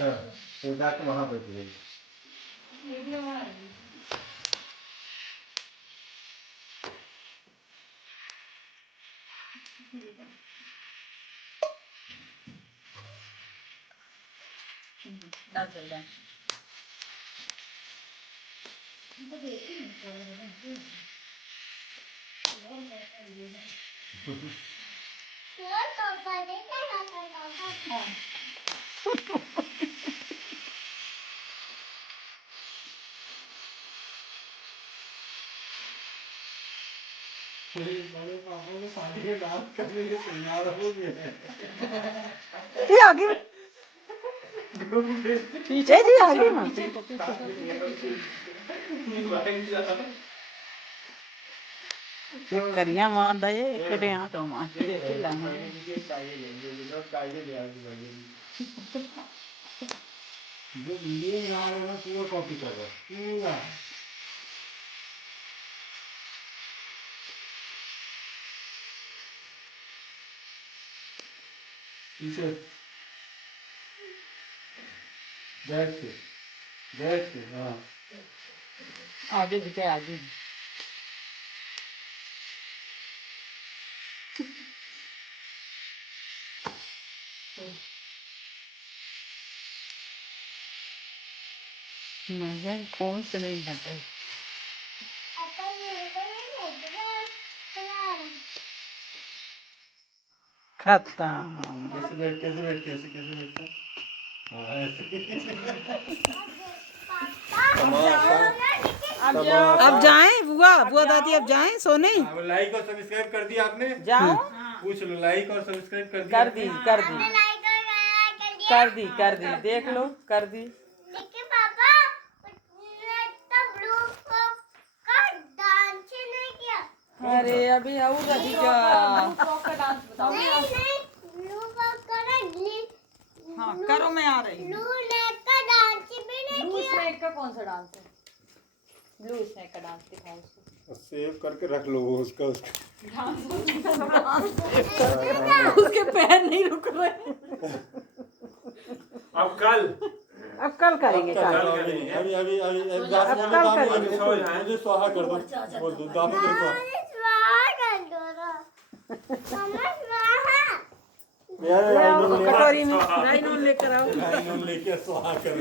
हाँ, तो जाके वहाँ बैठ गई। आगे पीछे जी आगे करिया मारदा ये कड़िया तो मार के लाने जो वीडियो यहाँ आ रहा है पूरा कॉपी कर रहा है पूरा। पीछे बैठ के हाँ आगे दिखे आगे मगर कौन से नहीं हटे खत्म कैसे बैठते हाँ ऐसे अब जाएं बुआ बुआ दादी अब जाएं सोने लाइक और सब्सक्राइब कर दिया आपने? जाओ पूछ लो लाइक और सब्सक्राइब कर दिया? कर दी कर दी देख लो कर दी लेकिन पापा तो ब्लू का डांस नहीं किया। अरे अभी और अभी क्या नहीं ब्लू का हाँ करो मैं आ रही हूँ ब्लू नेक का डांस भी नहीं ब्लू किया। स्नैक का कौन सा डांस है? ब्लू स्नैक का डांस दिखाओ उसको। सेव करके रख लो उसका उसके पैर नहीं रुक रहे अब कल अब कल करेंगे कल अभी अभी अभी मुझे स्वाहा कर दो बोल दो दाम दे स्वाहा स्वाहा कर दो ना। मम्मा स्वाहा। यार कटोरी में राइनोन लेकर आओ लाइन लेके स्वाहा कर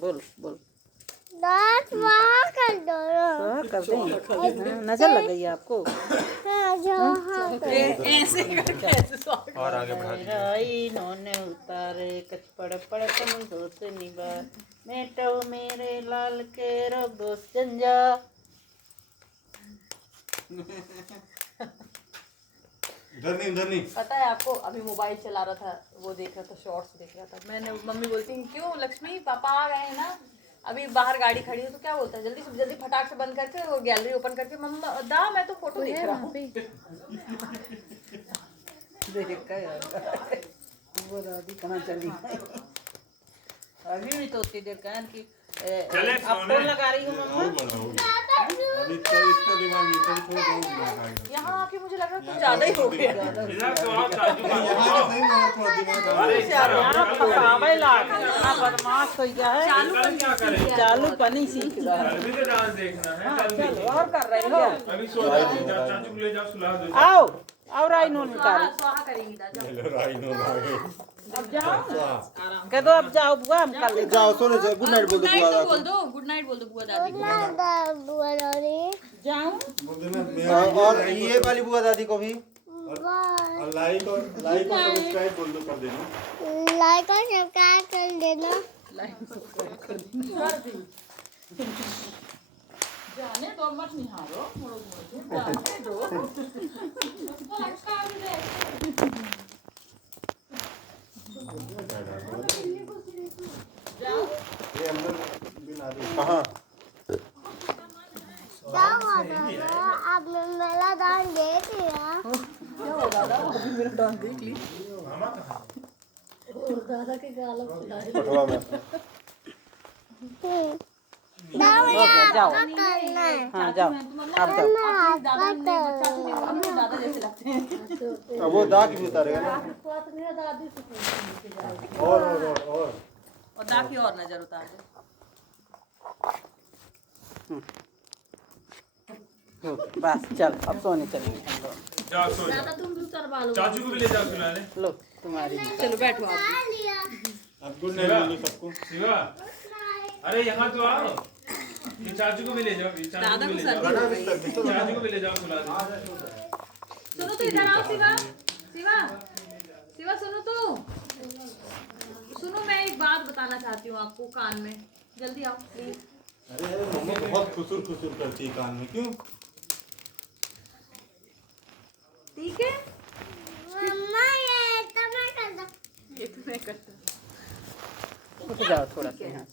बोल बोल दांत स्वाहा कर दो ना। कर देंगे नजर लग गई आपको हाँ जो हाँ ऐसे करके ऐसे और आगे बढ़ा इन्होंने उतारे कच पड़ पड़ कमंदो से निभा मेटो मेरे लाल के रोगो संजा उधर नहीं पता है आपको, अभी मोबाइल चला रहा था, वो देख रहा था, शॉर्ट्स देख रहा था। मैंने मम्मी बोलती हैं क्यों लक्ष्मी पापा आ गए हैं ना, अभी बाहर गाड़ी खड़ी है तो क्या बोलता है जल्दी से जल्दी फटाक से बंद करके वो गैलरी ओपन करके मम्मा दा मैं तो फोटो देख रहा हूँ। देख कर वो दादी कहाँ चली गई अभी भी तो उतनी देर कहन की अब फोन लगा रही हूँ मम्मा अभी तो इसका दिमाग ये तो थोड़ा बहुत दिमाग आएगा यहाँ आके मुझे लग रहा है कुछ ज्यादा ही हो गया। इधर तो आओ चाचू यहाँ का सही में और थोड़ा दिमाग यहाँ फसावे लाग यहाँ बदमाश हो गया है कल क्या करें? चालू पनी सीख रहा है कल भी तो डांस देखना है कल भी। चलो और कर रहे हो अभी सो जाओ चाचू को ले जाओ सुला दो। आओ आओ राइनोन निकाल स्वाहा करेंगी दादा। राइनो आ गए अब जाओ कह दो अब जाओ बुआ हम कल जाओ सोने से गुड नाइट बोल दो बुआ दादी बोल दो गुड नाइट बोल दो बुआ दादी को। बुआ दादी जाऊं बोल देना और ये वाली बुआ दादी को भी और लाइक और सब्सक्राइब बोल दो कर देना लाइक और सब्सक्राइब कर देना। जाने दो मत निहारो मोड़ो मोड़ो जाने दो ये अंदर बिना दे कहां अब मेरा दान देख लिया। क्या हो दादा अभी मेरा डांस देख ली। दादा के गालों पे पटवा में हो गया, जाओ करना है हाँ जाओ आप जाओ दादा जैसे लगते हैं। अब वो दाग भी उतारेगा ना। और और दाग की और नजर उतार दे। बस चल अब सोने चलेंगे हम लोग। जाओ सो जाओ। तुम भी उतरवा लो। चाचू को भी ले जाओ सुलाने। लो तुम्हारी चलो बैठो आप। खा लिया अब गुड नाइट बोलो सबको। शिवा अरे यहाँ तो आओ। ये चाचू को भी ले जाओ। ये चाचू दादा को को भी ले जाओ। सर्दी हो गई। चाचू को भी ले जाओ सुला दो। सुनो तो इधर आओ शिवा। शिवा शिवा सुनो तो। सुनो मैं एक बात बताना चाहती हूँ आपको कान में। जल्दी आओ प्लीज। अरे मम्मा बहुत खुसुर खुसुर करती है कान में, क्यों? ठीक है मम्मा ये तो मैं करता ये तो मैं करता हूँ। उठ जाओ थोड़ा सा यहाँ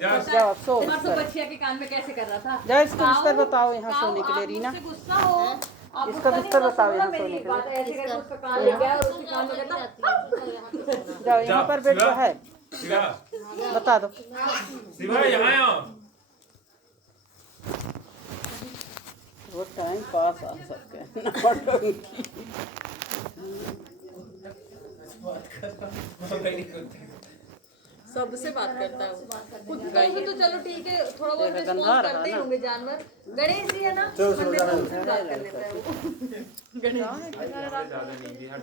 जाओ जाओ अब सो परसों बच्चिया के कान में कैसे कर रहा था। जाओ इसको बिस्तर बताओ यहाँ काऊ, सोने के लिए आप रीना। मुझसे गुस्सा हो। आप इसका गुस्सा बिस्तर नहीं बताओ हो, यहाँ मेरी सोने एक के बात है, ऐसे करके उसका कान ले गया और उसके कान में कहता जाओ यहाँ पर बेड शिवा। है शिवा बता दो शिवा यहाँ आओ। वो टाइम पास आ सकते सबसे बात करता है वो। कुत्तों से तो चलो ठीक है थोड़ा बहुत देखा, रिस्पॉन्स गंदा रहा करते ही ना। होंगे जानवर। गणेश जी है ना चलो, मंदिर जाना में उससे भी बात कर लेता है वो। गणेश ज्यादा नहीं भी हट।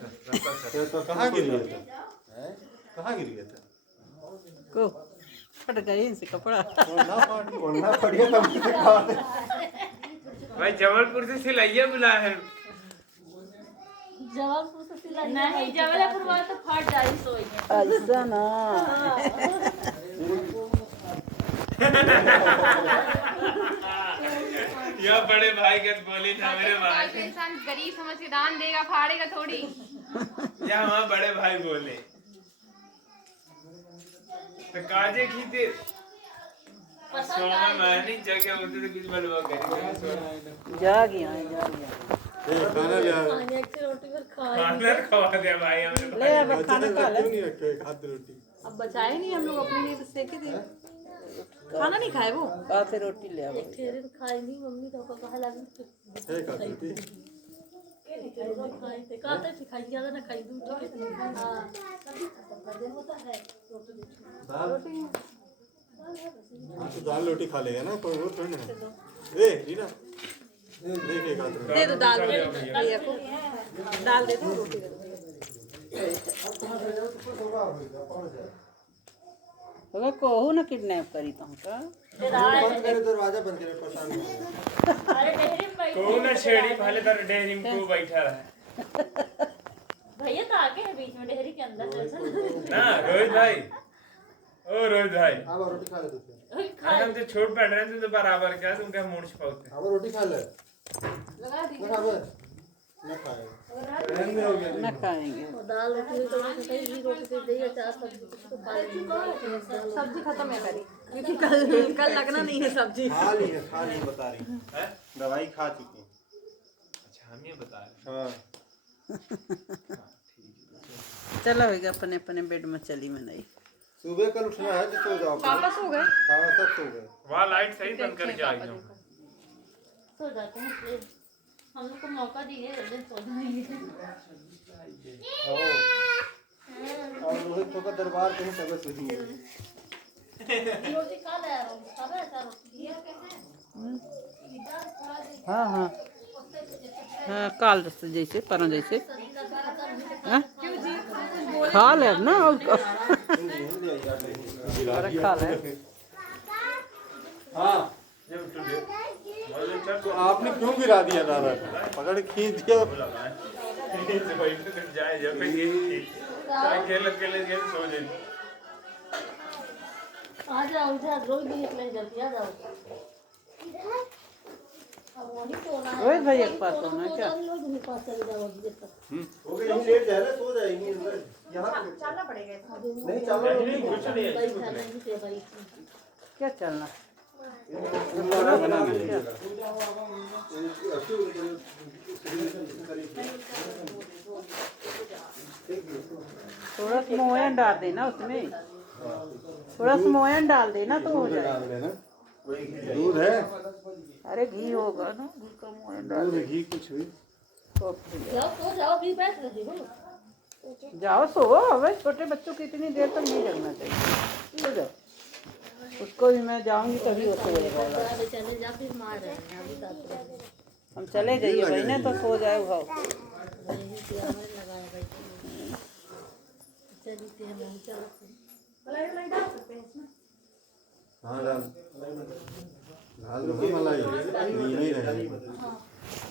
ये तो कहाँ गिर गया था? कहाँ गिर गया था? को फट गई इनसे कपड़ा वरना पड़िया तब से कहा। भाई जबलपुर से सिलाइया बुला है। नहीं जबलपुर वाला तो फट जाई सोई ऐसा ना यह बड़े भाई के बोली था मेरे भाई। इंसान गरीब समझ के दान देगा, फाड़ेगा थोड़ी। या हमारे बड़े भाई बोले तो काजे खींचे सोना मानी जगह होते तो कुछ बलवा करेंगे। जा गया जा गया खाना ले आओ। खाना खवा दे भाई हमें। ले अब खाना खा ले क्यों नहीं रखे एक हाथ रोटी? अब बचाए नहीं हम लोग अपने लिए तो सेके थे। खाना नहीं खाए वो। काफी रोटी ले आओ एक हाथ रोटी। तो दाल रोटी खा लेगा ना, कोई वो थोड़ी ना है। ए रीना देख एक हाथ रोटी। दे दो दाल भैया को। दाल दे दो रोटी दे दो। अगर कहू ना किडनैप करी तुमका बंद करे दरवाजा, बंद करे, परेशान हो। को ना छेड़ी पहले तो डेहरी में को बैठा है भैया तो आगे है बीच में डेहरी के अंदर ना। रोहित भाई ओ रोहित भाई अब रोटी खा ले तू। हम तो छोट पड़ रहे थे तो बराबर क्या तुमका मूड छपाते। अब रोटी खा ले। लगा दी बराबर न खाएगा। रहने दे, हो गया। न खाएंगे दाल रोटी तो कहीं रोटी से दही अचार सब्जी तो खा लेंगे। सब्जी खत्म है करी क्योंकि कल लगना नहीं है सब्जी। खा ली है बता रही हैं? दवाई खा चुकी। अच्छा हम ये बता रहे हाँ चलो होगा अपने अपने बेड में चली मैं नहीं सुबह कल उठना है तो सो जाओ। वापस हो गए। हाँ सब सो गए। वहाँ लाइट सही बंद करके आ गया सो जाते हैं इसलिए हम लोग को मौका दीजिए जल्दी सो जाएंगे। और रोहित को का दरबार कहीं तबीयत सही है। रोटी खा ले यार, खा ले अचार रोटी। हाँ हाँ हाँ काल जैसे पर जैसे हाँ? खा ले ना और अरे खा ले हाँ तो आपने क्यों गिरा दिया दादा? पकड़ के खींच दिया। जाए जब अकेले अकेले सो जाए। आ जाओ इधर रोज भी निकले जल्दी आ जाओ। अब वही सोना है। रोहित भैया के पास होना है क्या रोज भी पास चले जाओ जिस तक। हो गई यहीं लेट जाए ना, सो जाएंगी अंदर। यहाँ चलना पड़ेगा। नहीं चलो। कुछ नहीं भाई खाना नहीं से भाई। क्या चलना बना दिया। थोड़ा सा मोयन डाल देना उसमें थोड़ा सा मोयन डाल देना तो हो जाएगा वही दूध है, अरे घी होगा ना, घी कम होने डाल। दूध घी कुछ भी। जाओ तो जाओ, भी बैठ रही हो। जाओ सो, अबे छोटे बच्चों को इतनी देर तक नहीं जगना चाहिए। सो जाओ, उसको भी मैं जाऊंगी तभी वो सोएगा। चले जा, फिर मार रहे हैं अभी तक। हम चले जाइए भाई ना, तो सो जाए भाव। यही से हमें लगाया भाई। चलते हैं हम, चलो। हाँ डाल दो मलाई, नहीं रहेगी।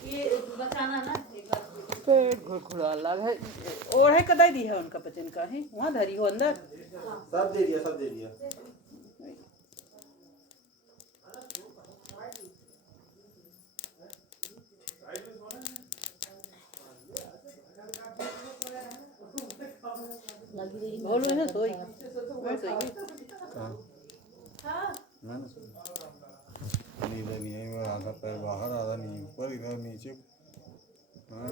ये बचाना ना एक बार। पेट घुड़घुड़ा लग है। और है कदाई दी है उनका पचन का है, वहाँ धरी हो अंदर। सब दे दिया, सब दे दिया। लगी रही बोलो है सोई, मैं सोई। कहाँ? मैंने सुना। इधर नहीं है, वो आधा पैर बाहर, आधा नहीं ऊपर, इधर नीचे। हाँ।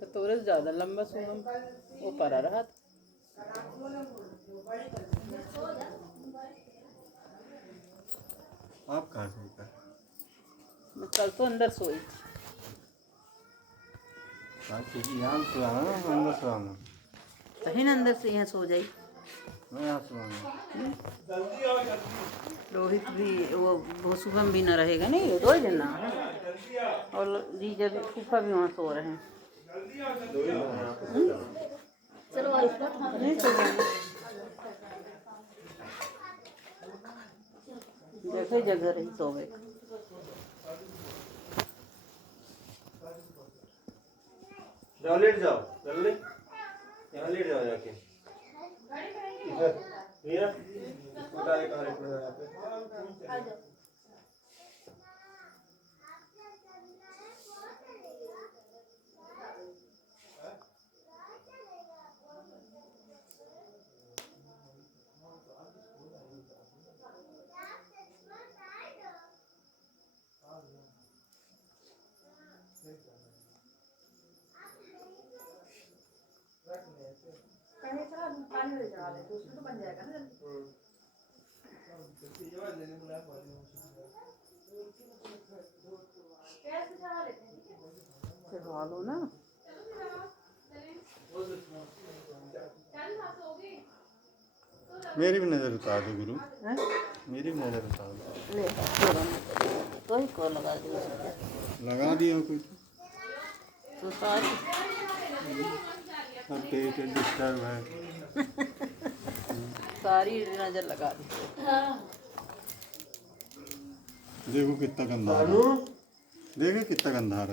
तो तोरे से ज्यादा लंबा सो हम वो परा रहा था। आप कहाँ सोता है? मैं कल तो अंदर सोई। यहाँ सुलाना ना, अंदर सुलाना। कहीं ना अंदर से यहाँ सो जाई। मैं यहाँ सुलाना। रोहित भी वो शुभम भी ना रहेगा नहीं, दो ही दिन ना। और जीजा भी, फूफा भी वहाँ सो रहे हैं। चलो इसका नहीं सो जाएंगे। जगह जगह रही सो गए। जाओ लेट जाओ, जल्दी यहाँ लेट जाओ जाके। इधर मीरा, उठा ले कहाँ लेट यहाँ पे। पानी ले जा ले, तो उसमें तो बन जाएगा ना जल्दी। चढ़वा लो ना। मेरी भी नजर उतार दो गुरु, हैं? मेरी भी नजर उतार दो। ले तो ही को लगा दिया। लगा दिया कोई तो सारी अब पेट डिस्टर्ब है। सारी नजर लगा दी। देखो कितना गंदा है, देखो कितना गंदा है।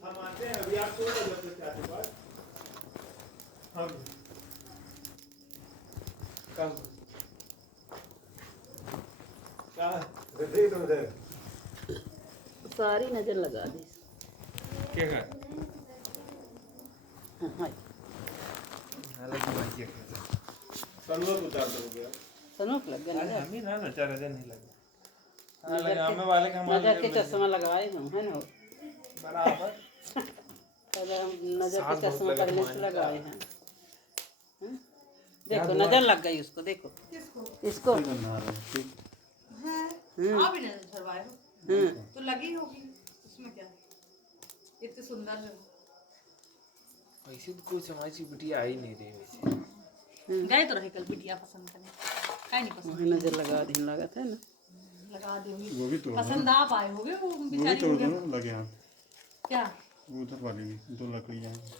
हम आते हैं अभी, आप 16 बजे तक आते पास हम कम क्या सारी नजर लगा दी। क्या कर हाँ हालांकि मैं क्या करता सनवर्क उतार दोगे सनोक लग गया नजर। हम ही ना 4000 नहीं लगा। हां लगा हमें वाले का नजर के चश्मा लगवाए हम है ना, बराबर। पहले हम नजर के चश्मा पहले से लगाए हैं। देखो नजर लग गई उसको, देखो इसको। आप ही नजर झरवाए हो तो लगी होगी, उसमें क्या इतनी सुंदर है। ऐसे तो कुछ हमारी बिटिया आई नहीं रही वैसे। गए तो रहे कल बिटिया पसंद करने, काहे नहीं पसंद वही नजर लगा दी, लगा था ना। लगा दी होगी, वो भी तोड़ दो, पसंद आप आए होगे वो वो भी बेचारी तोड़ हो दो गया ना, लगे यहाँ क्या। वो उधर वाली भी 2 लकड़ियाँ हैं।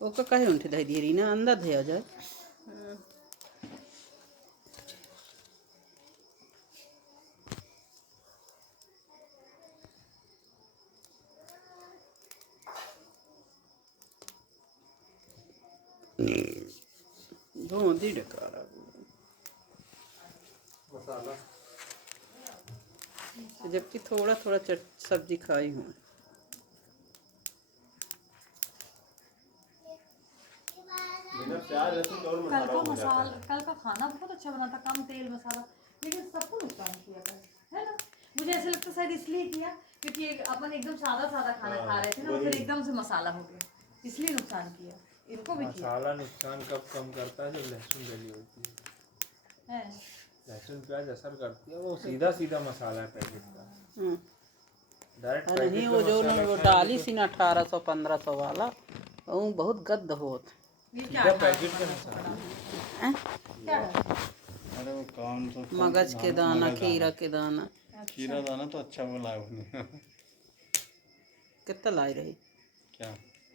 वो का कहे उठे दे दी रही ना, अंदर धया जाए। धोंदी डकारा मसाला जबकि थोड़ा थोड़ा सब्जी खाई हूँ। बिना प्याज लहसुन और कल मसाला का हो जाता है। कल का खाना बहुत अच्छा बना था, कम तेल मसाला, लेकिन सबको नुकसान किया था, है ना। मुझे ऐसा लगता शायद इसलिए किया क्योंकि अपन एकदम सादा सादा खाना खा रहे थे ना, फिर एकदम से मसाला हो गया, इसलिए नुकसान किया। इनको भी किया मसाला नुकसान कब कम करता है, जब लहसुन डली होती है। है। लहसुन प्याज असर करती है, वो सीधा सीधा मसाला है पैकेट का। डायरेक्ट नहीं पैकेट वो का जो मसाला वो खाएंगे डाली तो सी ना 1800-1500 वाला वो बहुत गद्द होत। ये सीधा क्या पैकेट का मसाला। हैं? क्या है? अरे वो काम तो मगज के दाना, खीरा के दाना खीरा दाना तो अच्छा वो लाए होने कितना लाई रही क्या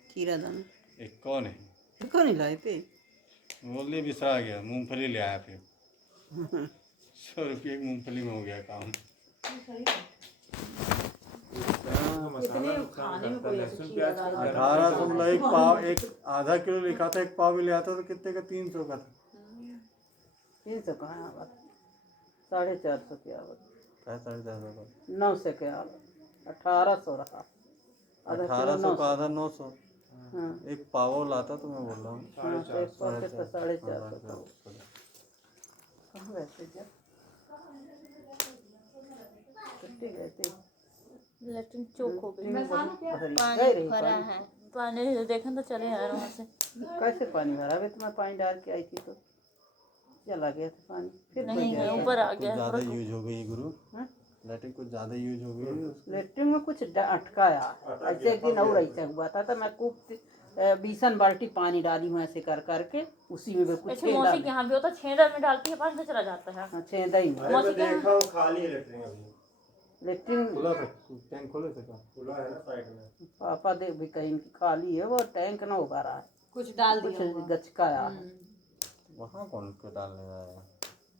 खीरा दाना? एक कौन है कौन नहीं लाए थे? बोलिए बिसरा गया, मूंगफली ले आया फिर 100 रुपये की मूंगफली में हो गया काम। इतने खाने में कोई ऐसी खीरा दाना 1800 मतलब एक पाव, एक आधा किलो लिखा था, एक पाव भी ले आता तो कितने का, 300 का था। 300 कहाँ आवत, 450 की आवत, 450 का 900 के आवत, 1800 रहा। 1800 का आधा 900, हाँ एक पाव लाता तो मैं बोल रहा हूँ हाँ, तो एक पाव के तो 450 का। कहाँ वैसे जब छुट्टी गए थे लेकिन चौक हो गई। भरी पानी गए रही भरा पानी। है, पानी देखा तो चले यार वहाँ से। कैसे पानी भरा? अभी तो मैं पानी डाल के आई थी तो चला गया था पानी, फिर कोई नहीं गया था। ऊपर आ कुछ गया। ज़्यादा यूज हो गई गुरु, हाँ? लैट्रिन कुछ ज़्यादा यूज हो गई। लेटरिन में कुछ अटकाया। ऐसे एक दिन और ऐसा हुआ था तो मैं खूब 20 बाल्टी पानी डाली हूँ ऐसे कर करके, उसी में भी कुछ ऐसे मौसी के यहाँ भी होता, छेदा में डालती है पानी तो चला जाता है। छेदा ही में। अरे मैं देखा हूँ खाली है लेटरिन अभी, लेटरिन खुला था टैंक, खोले थे क्या? खुला है ना साइड में। पापा दे भी कहीं की खाली है वो टैंक ना उभा रहा है, कुछ डाल कुछ दिया होगा। गचकाया है। वहाँ कौन को डालने आया?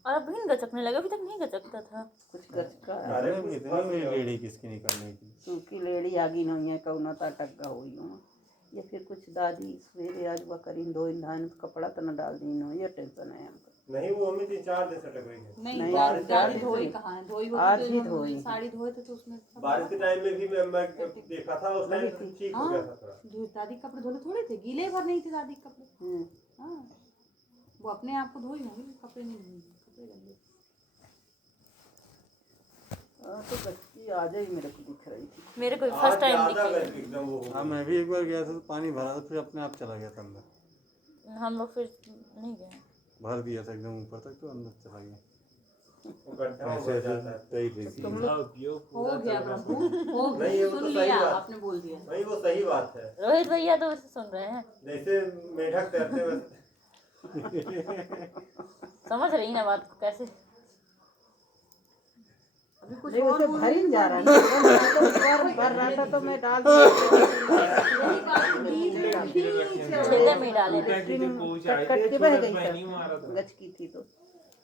और अब भी गचकने लगा, अभी तक नहीं गचकता था। कुछ गचकाया। अरे इतनी लेडी किसकी निकलने की? सूखी लेडी आगी नहीं है कौना ता टग्गा हुई हूँ या फिर कुछ दादी सवेरे आज वह करीन दो धान कपड़ा तो न डाल दी नो, ये टेंशन है हमको। नहीं वो हमें 3-4 दिन से लग रही है। नहीं नहीं, गाड़ी गाड़ी धोई धोई। कहाँ है, धोई आज होती ही तो धोई। साड़ी धोए थे तो उसमें बारिश के टाइम में भी मैं देखा था उस टाइम ठीक हो गया था थोड़ा। दादी के कपड़े धोले थोड़े थे, गीले भर नहीं थे दादी के कपड़े। हाँ वो अपने आप को धोई होंगी, कपड़े नहीं धोई, कपड़े गंदे। तो बच्ची आज ही मेरे को दिख रही थी। मेरे को आज फर्स्ट टाइम ज्यादा दिखी। एकदम वो हो हाँ गई। मैं भी एक बार गया था तो पानी भरा था, फिर अपने आप चला गया था अंदर, हम लोग फिर नहीं गए। भर दिया था एकदम ऊपर तक तो अंदर चला गया। वो गड्ढा हो ऐसे जाता है। तय रही थी। हो गया प्रभु, हो नहीं, ये वो सुन तो सही लिया, बात। आपने बोल दिया। नहीं वो सही बात है, रोहित भैया तो उसे सुन रहे हैं, जैसे मेढक तैरते वैसे। समझ रही ना बात को कैसे। नहीं उसे भर ही जा रहा है ना, तो ऊपर भर रहा था तो मैं डाल छेदा में डाले। कट के बह गई था, गच की थी तो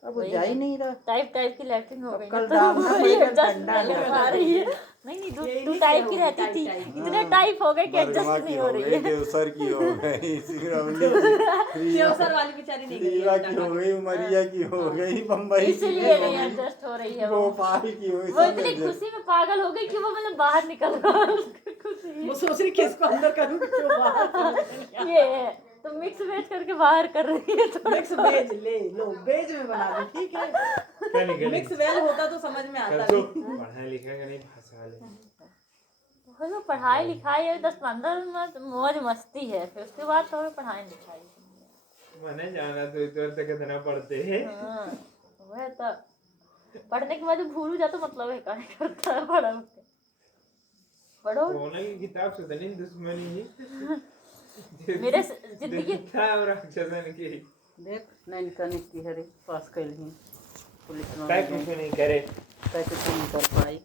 अब वो जा ही नहीं रहा। टाइप टाइप की लैट्रिन हो गई कल तो डालना ये पड़ेगा, adjust ठंडा पहले है। करवा रही है। नहीं दो टाइप की रहती थी, इतने टाइप हो गए कि बर्मा एडजस्ट की नहीं हो हो रही गई, है। देवसर की हो गई, सिंगरौली की, केवसर वाली बेचारी नहीं गई रीवा की हो गई, उमरिया की हो गई, बम्बई की इसीलिए हो नहीं गई, एडजस्ट हो रही है वो। भोपाल की हो गई, वो सब इतनी adjust। खुशी में पागल हो गई कि वो मतलब बाहर निकल रहा है उसकी खुशी। वो सोच रही किसको अंदर करूँ क्यों बाहर। ये है तो मिक्स वेज करके बाहर कर रही है थोड़ा। मिक्स वेज ले लो, वेज में बना दो ठीक है। मिक्स वेज होता तो समझ में आता भी। पढ़ाई लिखाई का नहीं भाषा ले। वो लोग पढ़ाई लिखाई है 10-15 मिनट मौज मस्ती है, फिर उसके बाद तो हमें पढ़ाई लिखाई। मैंने जाना तो इधर तक कितना पढ़ते हैं। हाँ वह तो पढ़ने के बाद भूल जाता मतलब है क्या करता है पढ़ो पढ़ो। सोने की किताब से तो नहीं दुश्मनी है। मेरे जिंदगी था और राक्षसन की देख नहीं करने की हरे पास कर ली पुलिस में काय कुछ नहीं करे। काय कुछ नहीं कर पाई।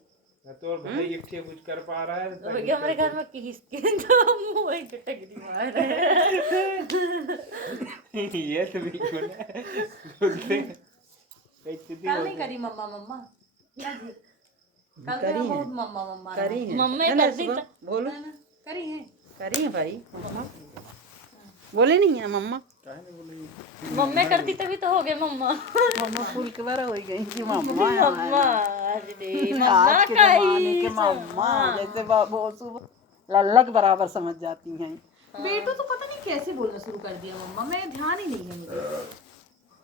तो भाई एक ठे कुछ कर पा रहा है तो भैया हमारे घर में किसके तो मुंह एक टकरी मार रहे हैं। ये तो बिल्कुल है। कल नहीं करी मम्मा मम्मा क्या जी, कल करी तो है। बहुत मम्मा मम्मा करी है मम्मी है ना करती सुबह? तो- बोलो करी है। करी है भाई मम्मा बोले नहीं है मम्मा। मम्मी करती तभी तो हो गए मम्मा। मम्मा फूल के बारा हो गई कि मम्मा है। मम्मा आज दे मम्मा आज के जमाने के का मम्मा जैसे वो सुबह लल्ला के बराबर समझ जाती हैं। बेटू तो पता नहीं कैसे बोलना शुरू कर दिया मम्मा, मैं ध्यान ही नहीं है मुझे।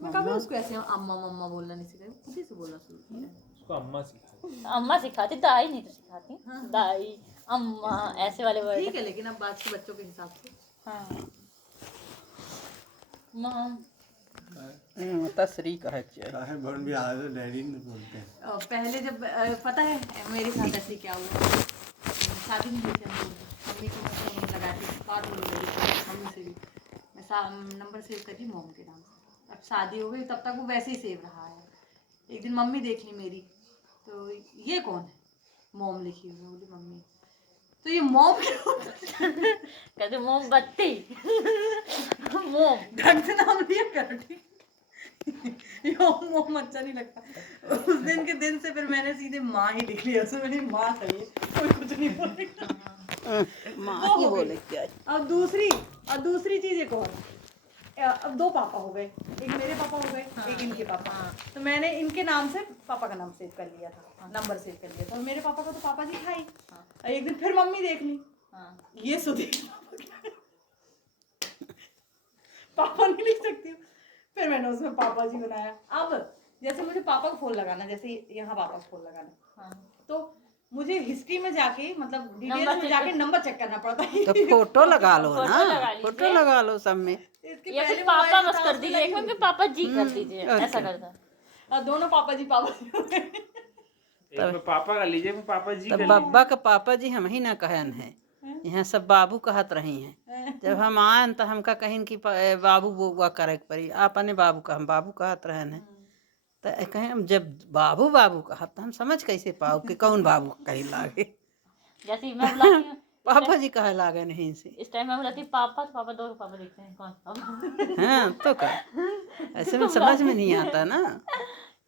मैं कभी उसको ऐसे अम्मा मम्मा बोलना नहीं सिखाई, खुद से बोलना शुरू किया। उसको अम्मा सिखाई। अम्मा सिखाती, दाई नहीं तो सिखाती। दाई अम्मा ऐसे वाले वर्ड। ठीक है, लेकिन अब आज के बच्चों के हिसाब से हाँ मॉम तसरी कहे चाहिए। चाहे बन भी आज डैडी नहीं बोलते हैं। पहले जब पता है मेरे साथ ऐसे क्या हुआ, शादी में जैसे हम मम्मी को फोन लगाती बात होने लगी मम्मी से भी, मैं नंबर सेव कर दी मॉम के नाम से। अब शादी हो गई, तब तक वो वैसे ही सेव रहा है। एक दिन मम्मी देख ली मेरी, तो ये कौन है, मॉम लिखी हुई है। बोली मम्मी, तो ये मॉम क्यों कहते मोमबत्ती मोम ढंग से नाम लिया करो, ठीक यो मोम अच्छा नहीं लगता। उस दिन के दिन से फिर मैंने सीधे माँ ही लिख लिया, उसमें मेरी माँ चाहिए, कोई कुछ नहीं बोलेगा। माँ ही बोले क्या। अब दूसरी चीज एक और, अब दो पापा हो गए, एक मेरे पापा हो गए, एक इनके पापा। तो मैंने इनके नाम से पापा का नाम सेव कर लिया था, नंबर सेव कर लिया था। और मेरे पापा का तो पापा जी था ही। एक दिन फिर मम्मी देख ली, ये सुधीर पापा नहीं लिख सकती हूँ, फिर मैंने उसमें पापा जी बनाया। अब जैसे मुझे पापा को फोन लगाना, जैसे यहाँ पापा को फोन लगाना, तो मुझे हिस्ट्री में जाके, मतलब डिटेल्स में जाके नंबर चेक करना पड़ता है। तो फोटो लगा लो फोटो ना, लगा लीजिए। फोटो लगा लो सब में। इसके या पहले फिर मोबाइल पापा में बस कर तार दीजिए, लगी क्योंकि पापा जी कर दीजिए, अच्छा। ऐसा करता है। और दोनों पापा जी हो गए। एक में पापा का लीजिए, में पापा जी तब का बब्बा का पापा जी हम ही ना कहन है, यहाँ सब बाबू कहत रही हैं। जब हम आए तो हमका कहीं कि बाबू बुआ करे के पड़ी, अपने बाबू का हम बाबू कहत रहन है। तो कहें हम जब बाबू बाबू कहत तो हम समझ कैसे पाओ कि कौन बाबू कहीं लागे। जैसे ही मैं बुलाती हूँ पापा जी कहे लागे नहीं से। इस टाइम मैं बुलाती हूँ पापा, तो पापा दो पापा देखते हैं कौन पापा। हाँ तो का ऐसे में समझ में नहीं आता ना,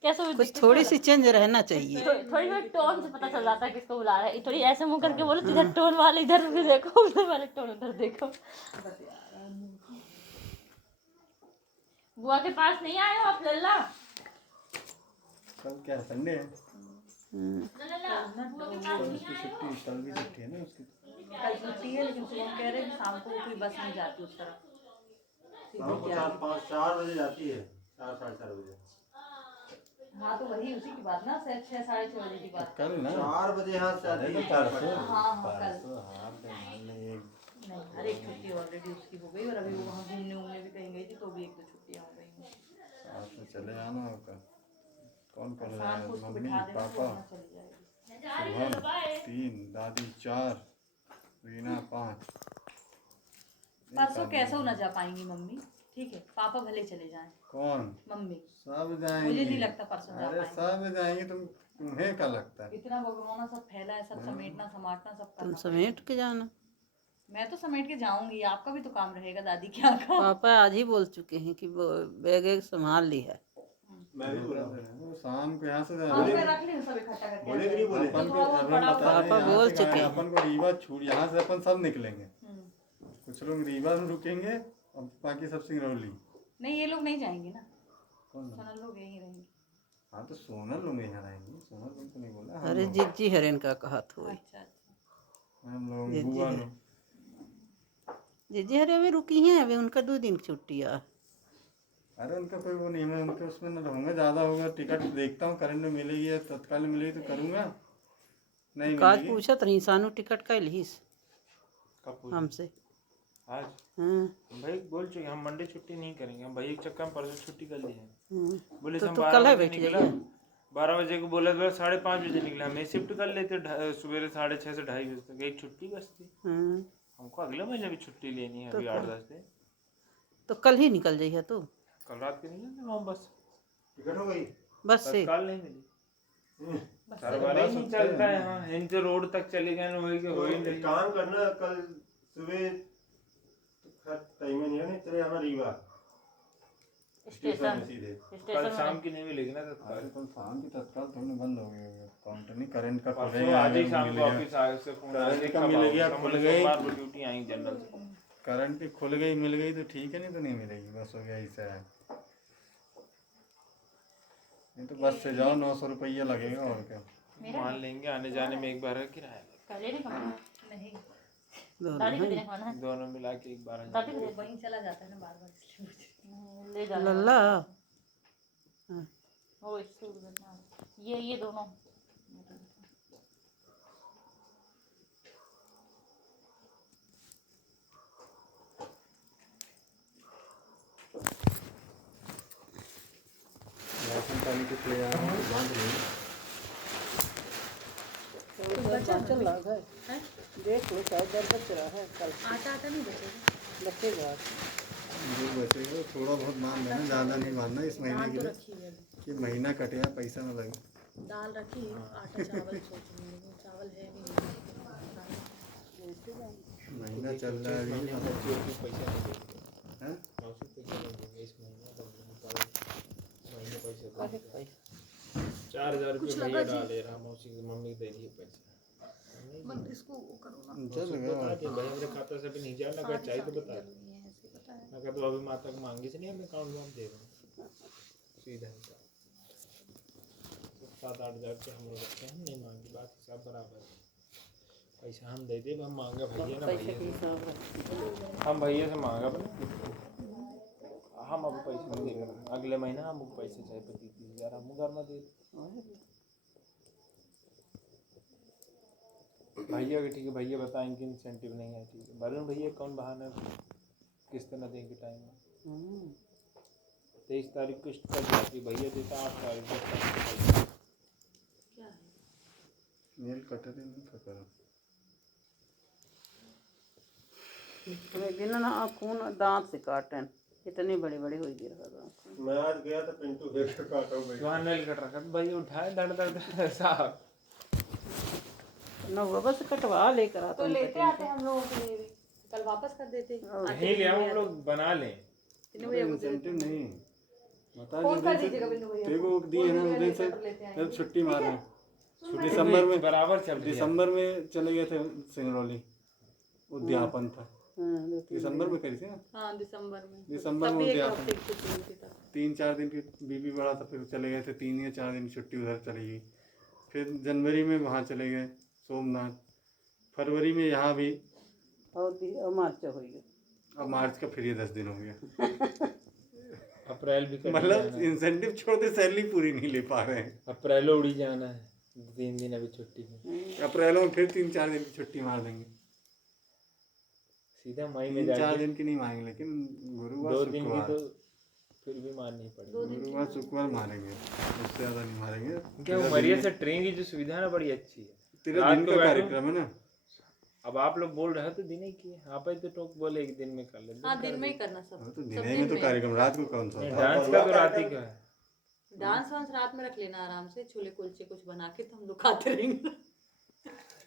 कैसे वो कुछ थोड़ी सी चेंज रहना चाहिए। थोड़ी थोड़ी टोन से पता चल जाता है किसको बुला रहा है। थोड़ी ऐसे मुंह करके बोलो, इधर टोन वाले इधर देखो, उधर वाले टोन उधर देखो। बुआ के पास नहीं आए हो आप लल्ला? कल क्या संडे है? लल्ला बुआ के पास कल नहीं उसकी आए हो? छुट्टी, कल भी छुट्टी है ना उसकी। कल छुट्टी है, लेकिन सुबह कह रहे हैं शाम को कोई बस नहीं जाती उस तरफ। शाम को 4 बजे जाती है, 4 साढ़े 4 बजे। हाँ तो वही उसी की बात ना, 6 साढ़े 6 बजे की बात। कल ना 4 बजे यहाँ से आती है। परसों। हाँ कल परसों हाँ तो मान ले एक नहीं, हर एक छुट्टी ऑलरेडी उसकी हो गई। और अभी वो वहाँ घूमने उमने भी कहीं गई थी, तो भी 1-2 छुट्टियाँ हो गई हैं। साथ में चले जाना होगा। कौन कौन शाम है? को उसको मम्मी बिठा देना, तो पापा वहाँ चली जाएगी। शुभम 3, दादी 4, रीना 5। परसों कैसे ना जा पाएंगी मम्मी, ठीक है, पापा भले चले जाएं। कौन? मम्मी सब जाएंगे। मुझे नहीं लगता परसों जा अरे पाएंगे। सब जाएंगे, तुम्हें क्या लगता है? इतना भगवाना सब फैला है, सब समेटना समाटना सब तुम करना। समेट के जाना। मैं तो समेट के जाऊंगी, आपका भी तो काम रहेगा दादी क्या का। पापा आज ही बोल चुके हैं कि वो बैग एक संभाल ली है। मैं भी बोला, वो शाम को यहाँ से हाँ तो मैं रख ली सब इकट्ठा करके। बोले कि नहीं बोले? अपन को थोड़ा बहुत अपन बड़ा बता रहे हैं, पापा यहाँ बोल से चुके हैं। अपन को रीवा छूट, यहाँ से अपन सब निकलेंगे। हम्म। कुछ लोग रीवा में रुकेंगे और बाकी सब सिंगरौली। नहीं ये लोग नहीं जाएंगे ना, कौन लोग? सोनल लोग यहीं रहेंगे। हाँ तो सोनल लोग यहाँ रहेंगे, सोनल लोग तो नहीं बोला। हम अरे लोग- जिज्जी हरेन का कहत हुई। अच्छा अच्छा। हम लोग जी, बुआ जी। लोग। जिज्जी हरे अभी रुकी हैं, अभी उनका 2 दिन की छुट्टी है। अरे उनका कोई वो नहीं, मैं उनके उसमें न रहूँगा। ज़्यादा होगा टिकट देखता हूँ, करंट में मिलेगी या तत्काल में मिलेगी तो करूँगा, नहीं काज मिलेगी। पूछत रही सानू टिकट का लिहिस कब पूछा? हमसे। आज हाँ भाई बोल चुके हम मंडे छुट्टी नहीं करेंगे। हम भाई एक चक्कर में परसों छुट्टी कर ली है। हाँ। बोले तो हम तू 12 कल है बजे बैठ निकला, जाइए। 12 बजे को बोला तो 5:30 बजे निकला। मैं शिफ्ट कर लेते सुबह 6:30 से 2:30 बजे तक, एक छुट्टी बस थी। हाँ। हमको अगले महीने भी छुट्टी लेनी है, अभी 8-10 दिन। तो कल ही निकल जाइए तू कल रात के निकले हम बस, टिकट हो गई? बस से। तत्काल नहीं मिली। सरवाला ही नहीं चलता है। हाँ इनसे रोड तक चले गए, हो ही एक नहीं। काम करना, कल सुबह टाइम में नहीं है, नहीं चले जाना रीवा स्टेशन सीधे। कल स्टेशन शाम में की नहीं मिलेगी ना तत्काल। अरे कल शाम की तत्काल थोड़ी बंद हो गई होगी, काउंटर नहीं, करंट का परसों खुलेगा, आज ही मिल शाम को गया। ऑफिस आए से फोन आया, करंट का कब मिल आओगे? गया, हम खुल बोले गई। सोमवार को ड्यूटी आएंगी जनरल से। करंट की खुल गई मिल गई तो ठीक है, नहीं तो नहीं मिलेगी। बस हो गया, ऐसा है। नहीं तो बस से जाओ, 900 रुपया लगेगा और क्या। मान लेंगे आने जाने में एक बार का किराया। कर ले कपड़ा। नहीं दादी को देने खाना है, दोनों मिला के एक 12,000। दादी को दे। वहीं चला जाता है ना बार बार, इसलिए मुझे ले जाना लल्ला वो इससे उधर ये दोनों राशन पानी कुछ ले आया हूँ, बांध लेंगे। चल रहा है, देख लो शायद दर बच रहा है, कल आटा नहीं बचेगा। बचेगा। जो बचेगा थोड़ा बहुत बांध लेना, ज़्यादा नहीं बांधना इस महीने के लिए, कि महीना कटेगा पैसा ना लगे। दाल रखी है, आटा चावल सोच रही हूँ, चावल है नहीं। महीना चल रहा है अभी। पैसा नहीं देते हैं? मौसी पैसा नहीं देंगे इस महीने, महीने पैसे 4,000 रुपये भैया डाले रहा, मौसी की मम्मी दे रही है पैसा। इसको वो करो ना, चलेगा। भाई मेरे खाता से भी नहीं जा, अगर चाहिए तो बता दो, अगर तो अभी माता को मांगी से नहीं, हमें अकाउंट में दे रहे सीधा हिसाब। 7-8 हज़ार रुपये हम लोग रखे, हम नहीं मांगे, बाकी सब बराबर है। पैसा हम दे दे, हम मांगा भैया ना, भैया से हम भैया से मांगा बना, हम अब पैसा नहीं दे रहे। अगले महीना हम पैसे चाहिए 25,000 हम घर में दे भैया के। ठीक है भैया बताएंगे, इंसेंटिव नहीं है, ठीक है। वरुण भैया कौन बहाना किस्त न देंगे टाइम में। 23 तारीख किस्त कर जाती, भैया देता 8 तारीख को। नेल कटर नहीं था करो। एक दिन ना खून दांत से काटन, इतनी बड़ी बड़ी हुई गिर रहा। मैं आज गया था पिंटू के काटा भाई, वहाँ नेल कट रखा भैया, उठाए धड़ धड़ साहब ना हुआ, बस कटवा लेकर आता तो लेते आते हम लोगों के लिए भी, कल वापस कर देते। यहीं ले आओ, हम लोग बना लें। इंसेंटिव नहीं बता फोन कर दीजिएगा बिंदु भैया, तेरे को दिए ना उस दिन से, जब छुट्टी मार रहे दिसंबर में, बराबर चल रही है। दिसंबर में चले गए थे सिंगरौली, उद्यापन था दिसंबर में करी थी ना। हाँ दिसंबर में, दिसंबर में तभी एक उद्यापन, हफ्ते की छुट्टी थी तब। 3-4 दिन की बीबी बढ़ा था, फिर चले गए थे 3 या 4 दिन छुट्टी उधर चली गई। फिर जनवरी में वहाँ चले गए सोमनाथ, फरवरी में यहाँ भी, और मार्च हो गया। अब मार्च का फिर ये 10 दिन हो गया। अप्रैल भी मतलब इंसेंटिव छोड़ते सैलरी पूरी नहीं ले पा रहे हैं। अप्रैल उड़ी जाना है, 3 दिन अभी छुट्टी में। अप्रैल में फिर 3-4 दिन की छुट्टी मार देंगे। सीधा मई में 3-4 दिन की नहीं मारेंगे, लेकिन गुरुवार 2 दिन की शुक्रवार, तो फिर भी मारनी पड़ेगी। गुरुवार शुक्रवार मारेंगे, उससे ज़्यादा नहीं मारेंगे। क्या उमरिया से ट्रेन की जो सुविधा है ना, बड़ी अच्छी है। तेरा रात दिन को का बैठो। कार्यक्रम है ना। अब आप लोग बोल रहे हो तो दिन ही किए, आप ही तो टोक बोले एक दिन में कर ले। हाँ दिन में ही करना सब, तो दिन में तो कार्यक्रम, रात को कौन सा होता है? डांस का तो रात ही का है। डांस वांस रात में रख लेना आराम से, छोले कुलचे कुछ बना के तो हम लोग खाते रहेंगे।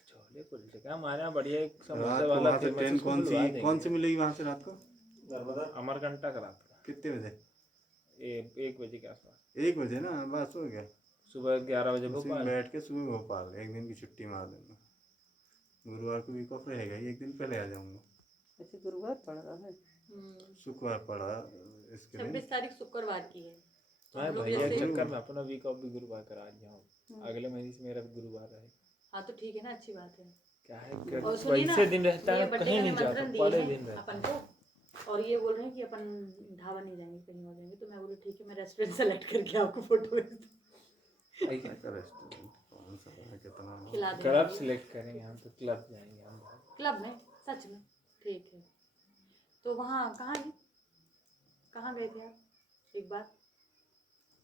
छोले कुलचे क्या, हमारे यहाँ बढ़िया एक रात समोसा को वाला वहाँ से फेमस ट्रेन है, उसको बुलवा देंगे। कौन सी मिलेगी वहाँ से रात को? नर्मदा अमरकंटक रात का कितने बजे? 1 बजे के आसपास। 1 बजे ना, बस हो गया। सुबह 11 बजे उसी में भोपाल। बैठ के सुबह भोपाल, एक दिन की छुट्टी मार देना। गुरुवार को वीक ऑफ रहेगा, एक दिन पहले आ जाऊंगा। ऐसे गुरुवार पड़ रहा है, शुक्रवार पड़ा इसके दिन। 26 तारीख शुक्रवार की है। मैं हम लोग भैया जैसे- चक्कर में अपना वीक ऑफ भी गुरुवार करा लिया हूँ। अगले महीने से मेरा गुरुवार है। हाँ तो ठीक है ना, अच्छी बात है। क्या है और सुनिए ना, वैसे दिन रहता ये है, बर्थडे कहीं का नहीं जाता, निमंत्रण दिए पहले हैं दिन रहता अपन को, और ये बोल रहे हैं कि अपन ढाबा नहीं जाएंगे, कहीं और जाएंगे। तो मैं बोली ठीक है, मैं रेस्टोरेंट सेलेक्ट करके आपको फोटो भेज दूँ, है। रेस्टोरेंट कौन सा है, कितना है? खिला देंगे। क्लब सिलेक्ट करेंगे हम, तो क्लब जाएंगे हम। क्लब में सच में ठीक है। तो वहाँ कहाँ गए थे आप? एक बार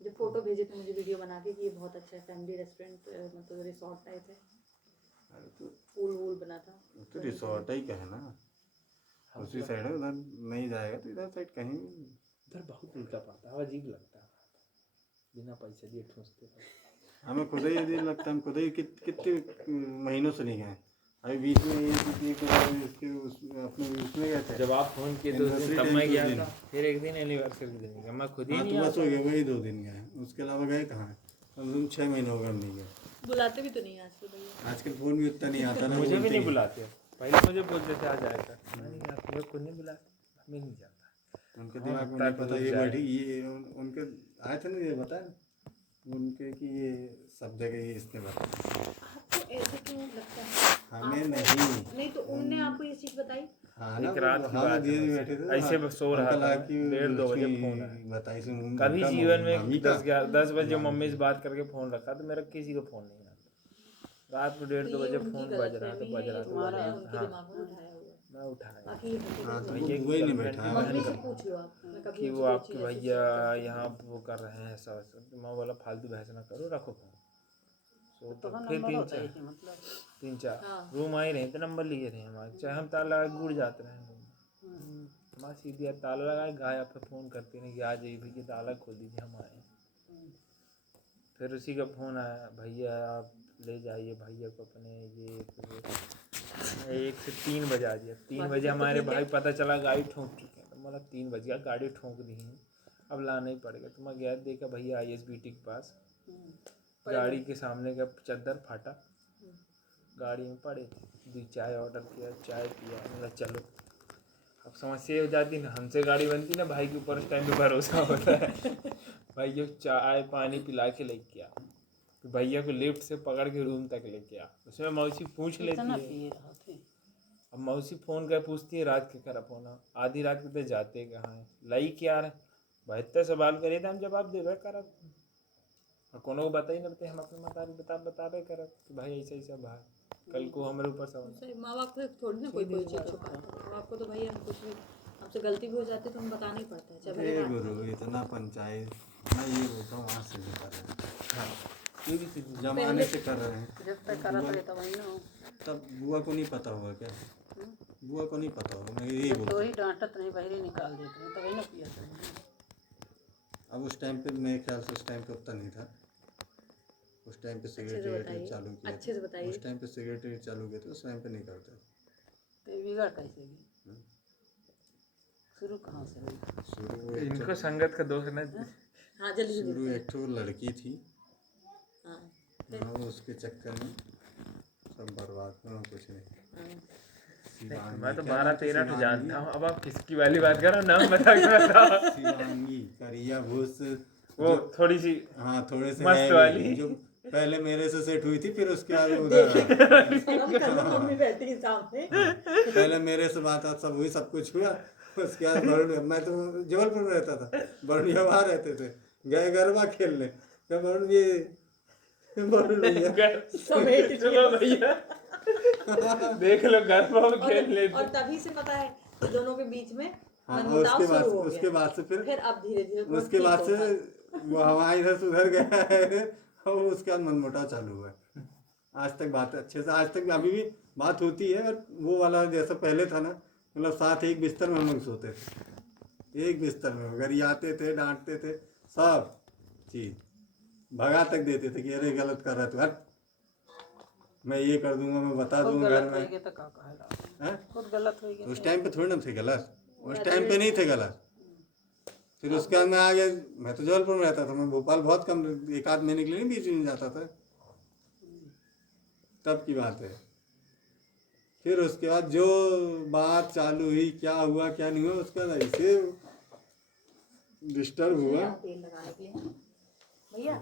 जब फोटो भेजे थे मुझे वीडियो बना के कि ये बहुत अच्छा है, फैमिली रेस्टोरेंट, मतलब रिसोर्ट टाइप है, अरे तो पूल वूल बना था। रिसोर्ट ही का है ना, उसी साइड है, उधर नहीं जाएगा तो इधर साइड कहीं। उधर बहुत उल्टा पाता है, अजीब लगता है, बिना पैसे दिए ठूसते हैं। हमें खुद ही अजीब लगता है, हम खुद ही कितने महीनों से नहीं गए। अभी बीच में ये अपने उसमें गए थे। जब आप फोन किए तो उस दिन तब मैं गया था, फिर एक दिन एनिवर्सरी दिन गया, मैं खुद ही हाँ नहीं तो बस हो आता। गया, वही 2 दिन गए, उसके अलावा गए कहाँ हैं? कम से कम 6 महीने हो गए हम नहीं गए। बुलाते भी तो नहीं आजकल भैया। आजकल फोन भी उतना नहीं आता ना, मुझे भी बोलते नहीं ही। बुलाते, पहले मुझे बोलते थे आ जाएगा, नहीं आप लोग को नहीं बुलाते, मैं नहीं जाता। उनके दिमाग में नहीं पता ये बैठी, ये उनके आए थे ना, ये बताया उनके कि ये सब जगह ये इसने बताया, आपको ऐसे क्यों लगता है? हमें आपको- नहीं। नहीं तो उनने आपको ये चीज़ बताई बताई। हाँ एक ना, रात की हाँ, बात दीदी है, बैठे थे ऐसे सो रहा अंकल था, आया कि 1:30 बजे लक्ष्मी फोन आया। बताई से कभी उनका जीवन में मामी का 10 बजे मम्मी से बात करके फोन रखा तो मेरा किसी को फोन नहीं आता। रात को 1:30 बजे फोन बज रहा था, उनके हाँ, दिमाग में उठाया हुआ है। मैं उठाया बाकी हाँ तो वो भैया की दुबई में गर्लफ्रेंड बैठा की है मम्मी से बहन पूछ लो आप, मैं कभी कि उनसे वो कोई आपके चीज़ ऐसी भैया शेयर करती हूँ। यहाँ वो कर रहे हैं ऐसा वैसा। तो मैं बोला फालतू बहस ना करो, रखो फोन। सो तो फिर नंबर होता है कि मतलब 3-4 हाँ। रूम आए रहे तो नंबर लिए रहे हमारे, चाहे हम ताला लगा के गुड़ जाते रहे हमारे सीधी यार ताला लगाए गाया, फिर फ़ोन करते नहीं कि आ जाइए भैया ताला खोल दीजिए हम आए। फिर उसी का फ़ोन आया, भैया आप ले जाइए भैया को अपने ये 1 से 3 बजा दिया। 3 बजे हमारे भाई पता चला गाड़ी ठोंक चुके हैं, तो मतलब 3 बज गया गाड़ी ठोंक दी है, अब लाना ही पड़ेगा। तो मैं गया देखा भैया ISBT के पास गाड़ी के सामने का चद्दर फाटा, गाड़ी में पड़े थे। दी चाय ऑर्डर किया, चाय पिया, बोला चलो। अब समस्या ये हो जाती ना, हमसे गाड़ी बनती ना, भाई के ऊपर उस टाइम पे भरोसा होता है। भाई को चाय पानी पिला के लेके गया, तो भैया को लिफ्ट से पकड़ के रूम तक लेके आ। उसमें मौसी पूछ लेती कितना है, पिए रहा थे। अब मौसी फ़ोन कर पूछती है रात के खराब होना, आधी रात को तो जाते कहाँ हैं, लाई क्या रहे बेहतर सवाल करे तो हम जवाब देवे करब, और कोनो को बता ही नहीं बते, हम अपने बताबे करब कि भाई ऐसा ऐसा भाई कल को हमारे ऊपर सवाल। सही, माँ बाप को थोड़ी ना कोई चीज़ छुपाता है। माँ बाप को तो भाई हम कुछ भी, हमसे गलती भी हो जाती है तो हम बताना ही पड़ता है, चाहे भले ए रात में। गुरु इतना पंचायत मैं ये बोलता हूँ वहाँ से भी कर रहे हैं, हाँ ये भी चीज़ जमाने से कर रहे हैं। जब तक करत रहे तब वही ना हो। तब बुआ को नहीं पता होगा क्या? बुआ को नहीं पता होगा, मैं यही बोलता तो हूँ। ही डांटत नहीं बहरी निकाल देते हैं, तब वही ना पिया था। अब उस टाइम पे मेरे ख्याल से उस टाइम पे उतना नहीं था, उस टाइम पे सिगरेट बताइए, चालू किया अच्छे से था। बताइए। उस टाइम पे सिगरेट चालू किया था, उस टाइम पे नहीं करते। तो बिगड़ कैसे गई? शुरू कहाँ से हुई? शुरू इनको संगत का दोष न हाँ जल्दी से शुरू बताइए। एक ठो लड़की थी, हाँ हाँ, उसके चक्कर में सब बर्बाद हुआ, कुछ नहीं। शिवांगी, मैं तो क्या नाम था 12-13 शिवांगी? जानता हूँ। अब आप किसकी वाली बात कर रहे हो, नाम बता के बताओ। शिवांगी करिया भूस, वो थोड़ी सी हाँ थोड़े से मस्त है वाली। भी, जो पहले मेरे से सेट हुई थी, फिर उसके बाद उधर मम्मी बैठी सामने। पहले मेरे से बात सब हुई, सब कुछ हुआ। उसके बाद वरुण, मैं तो जबलपुर में रहता था, वरुण वहाँ रहते थे, गए गरबा खेलने, तो वरुण भैया समेट चलो भैया देख लो घर पर खेल लेते। और तभी से पता है कि दोनों के बीच में हाँ, और मनमुटाव शुरू हो उसके गया। बाद से फिर अब धीरे धीरे उसके बाद से वो हमारे इधर से उधर गया है, और उसके बाद मनमुटाव चालू हुआ है। आज तक बात अच्छे से, आज तक अभी भी बात होती है, और वो वाला जैसा पहले था ना, मतलब साथ एक बिस्तर में हम लोग सोते थे, एक बिस्तर में गरियाते थे, डांटते थे, सब चीज भगा तक देते थे कि अरे गलत कर रहा तू, हट मैं ये कर दूंगा, मैं बता खुद दूंगा घर गलत में। होएगे तो का कहेगा? हैं? खुद गलत होएगे उस टाइम पे थोड़ी ना थे गलत, उस टाइम पे नहीं थे गलत। फिर उसके बाद मैं आ गया, मैं तो जबलपुर में रहता था, मैं भोपाल बहुत कम, 1-8 महीने के लिए बीच में जाता था, तब की बात है। फिर उसके बाद जो बात चालू हुई, क्या हुआ क्या नहीं हुआ, उसके बाद ऐसे डिस्टर्ब हुआ। तेल लगाने के लिए भैया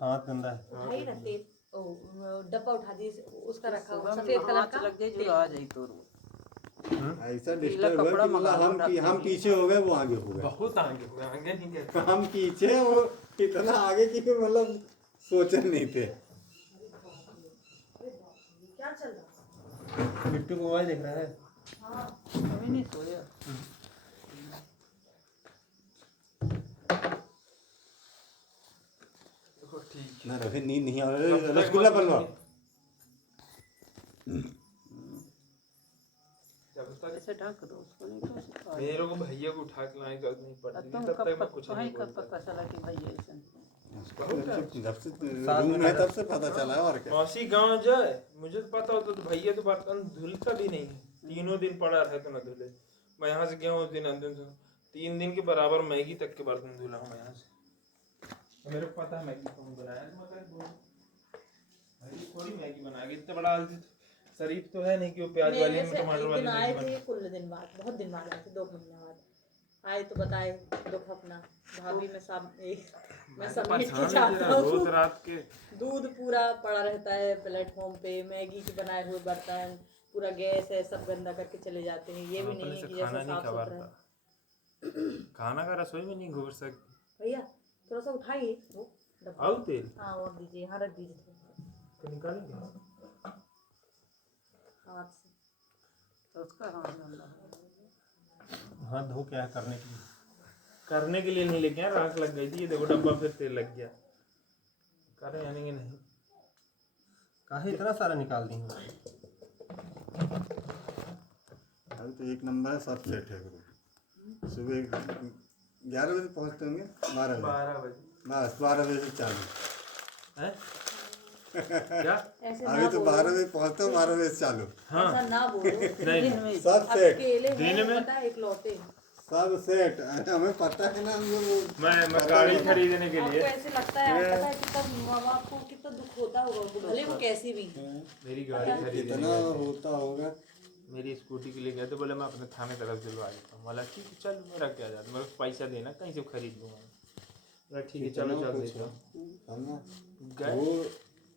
हाथ गंदा है, उठाइए ना तेल, डब्बा उठा दीजिए, उसका रखा हुआ सुबह सफेद में कलर हाथ का लग जाए जो आ जाए तो ऐसा पीला डिस्टर्ब हुआ कपड़ा कि मंगा लो मतलब डॉक्टर हम की। पीछे हो गए, वो आगे हो गए। बहुत आगे हुए, आगे नहीं गए। हम पीछे, वो इतना आगे कि मतलब सोचे नहीं थे। क्या चल रहा बिट्टू मोबाइल देख रहा है। अभी नहीं सोया। ना रखे नींद नहीं आ रहा, रसगुल्ला बनवाओ। जब तक ऐसे ढक दो उसको, नहीं तो उसको मेरे को भैया को उठा के लाने की जरूरत नहीं पड़ती, तुम तब तक मैं कुछ कब नहीं कब बोलता। पता चला कि भैया ऐसा? जब से रूम में तब से पता चला, और क्या। मौसी गांव जाए, मुझे तो पता होता तो भैया तो बर्तन धुलता भी नहीं है, 3 दिन पड़ा रहे तो न धुले। मैं यहाँ से गया हूँ उस दिन अंतिम से 3 दिन के बराबर मैगी तक के बर्तन धुला हूँ यहाँ से। मेरे को पता है मैगी कौन बनाया, तो मैं भाई थोड़ी मैगी बना के, इतना बड़ा आलसी शरीफ तो है नहीं कि वो प्याज वाली में टमाटर वाली आए मैगी थे कुल दिन बाद, बहुत दिन बाद आए थे, 2 महीने बाद आए तो बताए दुख अपना। भाभी मैं सब मैं समेट के जाता रोज हूँ, रात के दूध पूरा पड़ा रहता है प्लेटफॉर्म पे, मैगी के बनाए हुए बर्तन, पूरा गैस है सब गंदा करके चले जाते हैं। ये भी अपने नहीं से है कि जैसा खाना नहीं साफ खबर सुथरा है। था खाना का रसोई में नहीं घुस सकते। भैया थोड़ा सा उठाइए वो डब्बा। आओ तेल हाँ और दीजिए, यहाँ रख दीजिए तो निकालेंगे। हाथ से। तो उसका हाथ गंदा है। हाथ धो क्या करने के लिए नहीं लेके आया, राख लग गई थी। ये देखो डब्बा फिर तेल लग गया। करें यानी कि नहीं काहे इतना सारा निकाल दी हूँ। अभी तो एक नंबर है, सब सेट है गुरु। सुबह 11 बजे पहुँचते होंगे, 12 बजे, बस 12 बजे से चालू। हैं? क्या ऐसे अभी ना तो बोलो, 12 बजे पहुँचते हो, 12 बजे से चालू। हाँ ऐसा ना बोलो। नहीं सब सेट, अकेले दिन हैं में? पता है, इकलौते। सब सेट। अरे हमें पता है ना, हम लोग मैं गाड़ी खरीदने के आपको लिए ऐसे लगता है, पता है कितना माँ बाप को कितना दुख होता होगा, भले वो कैसी भी। मेरी गाड़ी खरीदने कितना गए थे। होता होगा। मेरी स्कूटी के लिए गए तो बोले मैं अपने थाने तरफ दिलवा देता हूँ। बोला ठीक है चल, मेरा क्या जाता, मेरे को पैसा देना, कहीं से खरीद लूँगा। बोला ठीक है चलो चल देता हूँ। समझा? गए वो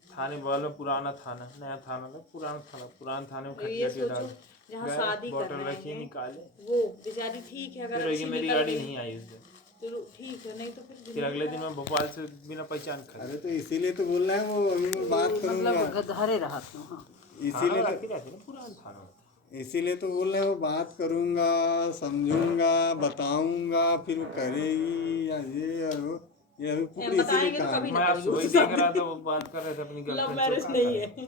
थाने बगल में पुराना थाना, नया थाना था, पुराना थाने में ये खटिया सोचो, जहाँ गए, शादी कर बोतल रहे रखी हैं निकाले, वो बेचारी ठीक है, अगर फिर अच्छी मेरी निकल गाड़ी गई नहीं आई उस दिन। चलो ठीक है, नहीं तो फिर अगले दिन मैं भोपाल से बिना पहचान खरीद। अरे तो इसीलिए तो बोल रहे हैं, वो अभी मैं बात करूंगा। मतलब घरे रहा तू। हाँ इसीलिए थाना तो रखी रहती ना पुराना थाना। इसीलिए तो बोल रहे हैं, वो बात करूंगा, समझूंगा, बताऊंगा, फिर वो करेगी या ये और वो, ये अभी पूरी इसीलिए बताएंगे तो कहा कभी मैं ना आज करिए सुबह ही उसके देख रहा साथ। था, वो बात कर रहे थे अपनी लव गर्लफ्रेंड मैरिज से। नहीं है।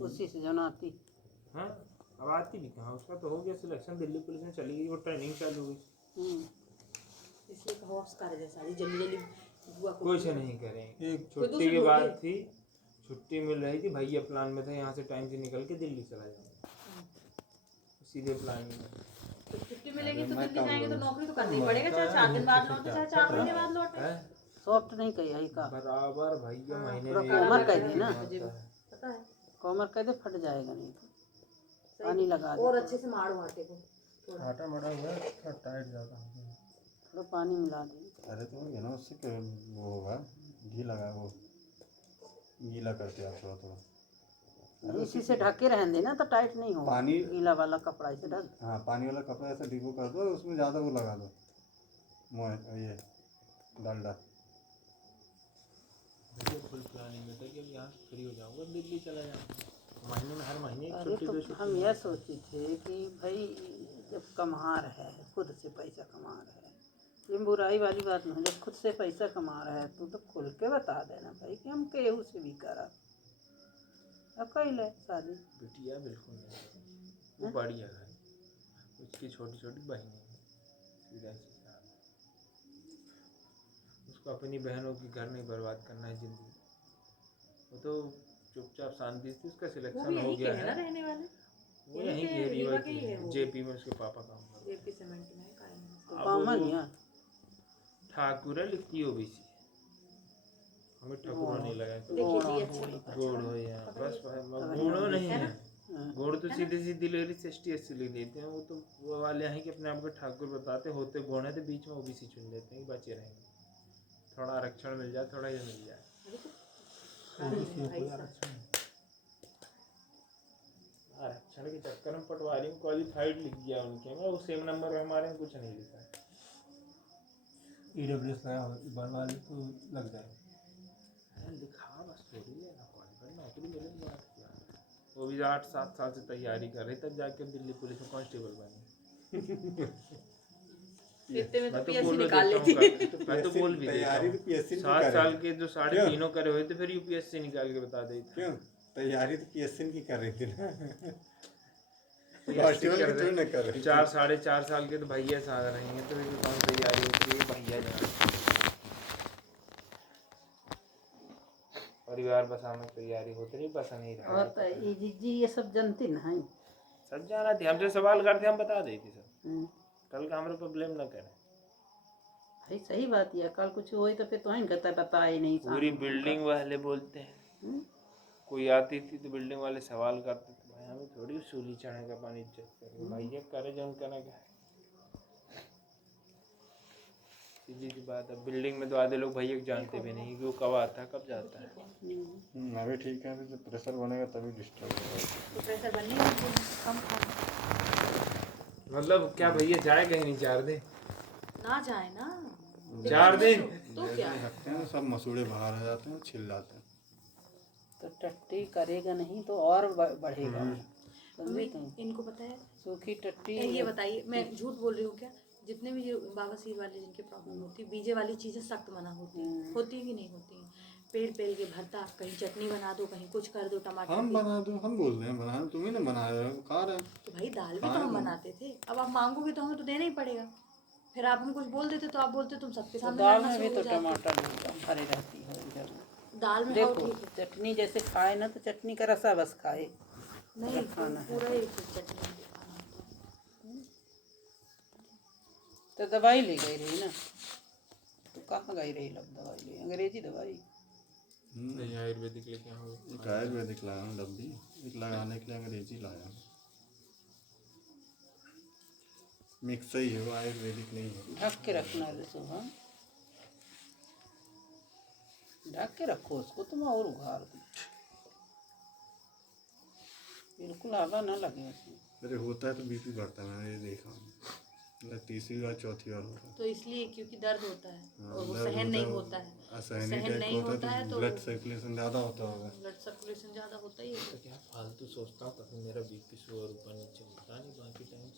उसी से जनाती। हाँ अब आती भी कहाँ, उसका तो हो गया सिलेक्शन, दिल्ली पुलिस में चली गई, वो ट्रेनिंग चालू हुई। इसलिए कहो कर दे सारी जल्दी जल्दी बुआ को। कुछ नहीं करेंगे। एक कोई छुट्टी दूसरी की बात ढूंढिए। थी, छुट्टी मिल रही थी, भैया प्लान में था यहाँ से टाइम से निकल के दिल्ली चला जाऊंगा, सीधे प्लानिंग में। तो छुट्टी मिलेगी तो मैं दिल्ली कब जाएंगे तो लूँ? नौकरी तो करनी ही पड़ेगा, चाहे 4 दिन बाद लौटे चाहे 4 महीने बाद लौटे। हैं? सॉफ्ट नहीं कही आई का। बराबर भैया हाँ, महीने पूरा में कोमर एक कह दिन दी ना। आता है। पता है कमर कह दे फट जाएगा नहीं तो। सही। पानी लगा दे, और अच्छे से मारो आटे को थोड़ा। आटा मड़ा हुआ है, थोड़ा टाइट ज़्यादा हो गया। थोड़ा पानी मिला दे। अरे तो ये ना उससे वो होगा, घी लगा, वो गीला करते आप थोड़ा थोड़ा। नहीं, इसी से ढक के रहने देना तो टाइट नहीं होगा। पानी- गीला वाला कपड़ा इसे ढक। हाँ, पानी वाला कपड़ा ऐसा डिबो कर दो, उसमें ज़्यादा वो लगा दो, ये डालडा। भैया फुल प्लानिंग में था कि अब यहाँ से फ्री हो जाऊंगा, दिल्ली चला जाऊंगा। महीने में हर महीने एक अरे छुट्टी तो दो छुट्टी हम मिलती यह है। सोचे थे कि भाई जब कमा रहा है, खुद से पैसा कमा रहा है, ये बुराई वाली बात नहीं। जब खुद से पैसा कमा रहा है तो खुल के बता देना भाई कि हम केहू से भी करा अब कही ले शादी। बिटिया बिल्कुल नहीं, वो बढ़िया है, उसकी छोटी छोटी बहनें हैं, सीधा सीधा। उसको अपनी बहनों की घर नहीं बर्बाद करना है जिंदगी। वो तो चुपचाप शांति से, उसका वो भी सिलेक्शन हो यहीं के गया है ना है। रहने वाले। वो यहीं की है, रीवा रीवा के की ही है है, वो। जेपी में उसके पापा काम करते जेपी सीमेंट में कायम है। तो अब कॉमन वो- ही है। ठाकुर है, लिखती ओबीसी, हमें ठाकुर नहीं लगा। देखिए जी अच्छा गोड़ हो या बस गोड़ो नहीं है, गोड़ तो सीधे सीधी ले रही ST/SC लिख देते हैं। वो तो वो वाले हैं कि अपने आप को ठाकुर बताते, होते गोड़ है तो बीच में ओबीसी चुन लेते हैं कि बचे रहेंगे, थोड़ा आरक्षण मिल जाए, थोड़ा ये मिल जाए। आरक्षण के चक्कर में पटवारी में क्वालिफाइड लिख गया उनके में, वो सेम नंबर में हमारे में कुछ नहीं लिखा है। EWS नया बनवा ले तो लग जाएगा। लिखा बस थोड़ी है ना, क्वालिफाइड नौकरी मिले तो बात क्या है। वो भी 8-7 साल से तैयारी कर रही, तब जाके दिल्ली पुलिस में कांस्टेबल बनी। इतने में तो मैं तो PSC बोल निकाल देता लेती। हूँ, मैं तो बोल भी देता तैयारी हूँ। तो PSC 7 साल के जो 3.5 करे हुए थे, फिर UPSC निकाल के बता देता। क्यों? तैयारी तो PSC की कर रही थी ना। PSC कांस्टेबल कर की थोड़ी ना कर रही थी। 4-4.5 साल के तो भैया से आ रहेंगे, तो फिर कौन तैयारी होती है भैया जान। परिवार बसा में तैयारी होती नहीं, बसा नहीं रहा। और तो ये जी ये सब जानती ना है। सब जाना थी, हमसे सवाल करते हम बता देते सब। कल का हमारे पर ब्लेम न करें। भाई सही बात है, कल कुछ हुई तो फिर तो ही कहता पता ही नहीं। पूरी बिल्डिंग वाले बोलते हैं, कोई आती थी तो बिल्डिंग वाले सवाल करते थे, भाई हमें थोड़ी सूली चढ़े का पानी चेक करें, भैया करे जो उनका ना क्या है। सीधी सी बात है, बिल्डिंग में तो आधे लोग भैया को जानते भी नहीं कि वो कब आता है कब जाता है। अभी ठीक है, अभी जब प्रेशर बनेगा तभी डिस्टर्ब होगा। तो प्रेशर बनने का कम खाना मतलब क्या भैया जाए कहीं नहीं 4 दिन? ना जाए ना 4 दिन तो क्या रखते हैं सब मसूड़े बाहर आ जाते हैं, छिल जाते हैं। तो टट्टी करेगा नहीं तो और बढ़ेगा। समझी तुम? इनको पता है सूखी टट्टी ये बताइए, मैं झूठ बोल रही हूँ क्या? जितने भी ये बवासीर वाले जिनके प्रॉब्लम होती है, बीजे वाली चीज़ें सख्त मना होती हैं, होती है कि नहीं होती हैं? पेड़ पेड़ के भरता, कहीं चटनी बना दो, कहीं कुछ कर दो, टमाटर हम की। बना दो, हम बोल रहे हैं बना दो, तुम ही ना बना रहे हो, खा रहे हैं। तो भाई दाल भी तो हम बनाते थे, अब आप मांगोगे तो हमें तो देना ही पड़ेगा। फिर आप हम कुछ बोल देते तो आप बोलते तुम सबके सामने दाल मारना में भी शुरू तो हो जाते। टमाटर भरे रहती है इधर में। दाल में हाँ देखो ठीक है, चटनी जैसे खाए ना तो चटनी का रसा बस खाए। नहीं खाना है। पूरा एक चटनी खाना होता है। तो दवाई ले गई रही ना, तो कहाँ गई रही? लब दवाई ले, अंग्रेजी दवाई। नहीं आयुर्वेदिक लेके आऊँ। एक आयुर्वेदिक लाया हूँ डब्बी, एक लगाने के लिए अंग्रेजी लाया हूँ। मिक्स ही है वो, आयुर्वेदिक नहीं है। ढक के रखना है सुबह, ढक के रखो उसको, तुम और उघाड़ दो, बिल्कुल आगा ना लगे उसमें। अरे होता है तो बीपी बढ़ता है, मैंने ये देखा हूँ। मतलब तीसरी बार चौथी बार होता है। तो इसलिए क्योंकि दर्द होता है और वो दर्द सहन होता नहीं है, होता है, असहनीय सहन टाइप नहीं का होता है तो तो ब्लड सर्कुलेशन ज़्यादा होता होगा। ब्लड सर्कुलेशन ज़्यादा होता ही है। तो क्या फालतू सोचता हूँ, कभी मेरा बीपी शुगर ऊपर नीचे होता नहीं, बाकी टाइम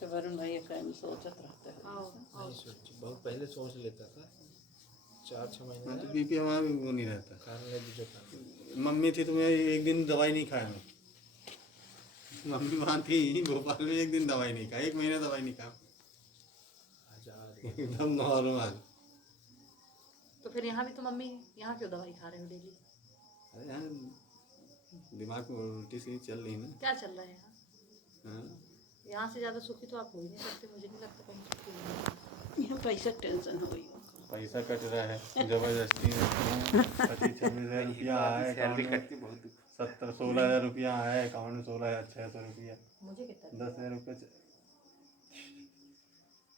तो वरुण भैया कहीं सोचत रहता है। नहीं सोच, बहुत पहले सोच लेता था, 4-6 मैं महीने तो बीपी हमारा भी वो नहीं रहता। खाने भी जो खाना मम्मी थी तो मैं एक दिन दवाई नहीं खाया मैं। मम्मी वहाँ थी भोपाल में, एक दिन दवाई नहीं खाई, 1 महीना दवाई नहीं खाया, आजाद एकदम नॉर्मल। तो फिर यहाँ भी तो मम्मी है, यहाँ क्यों दवाई खा रहे हो डेली? अरे यार दिमाग में उल्टी सी चल रही ना। क्या चल रहा है यहाँ? हाँ। यहाँ से ज़्यादा सुखी तो आप हो ही नहीं सकते, मुझे नहीं लगता कहीं सुखी होंगे। यहाँ पैसा टेंशन हो गई। पैसा कट रहा है जबरदस्ती में। 25-26 रुपया आया सैलरी अकाउंट में, कटती बहुत 17-16 रुपया आया अकाउंट में, 16,600 रुपया, मुझे कितना 10,000 रुपये।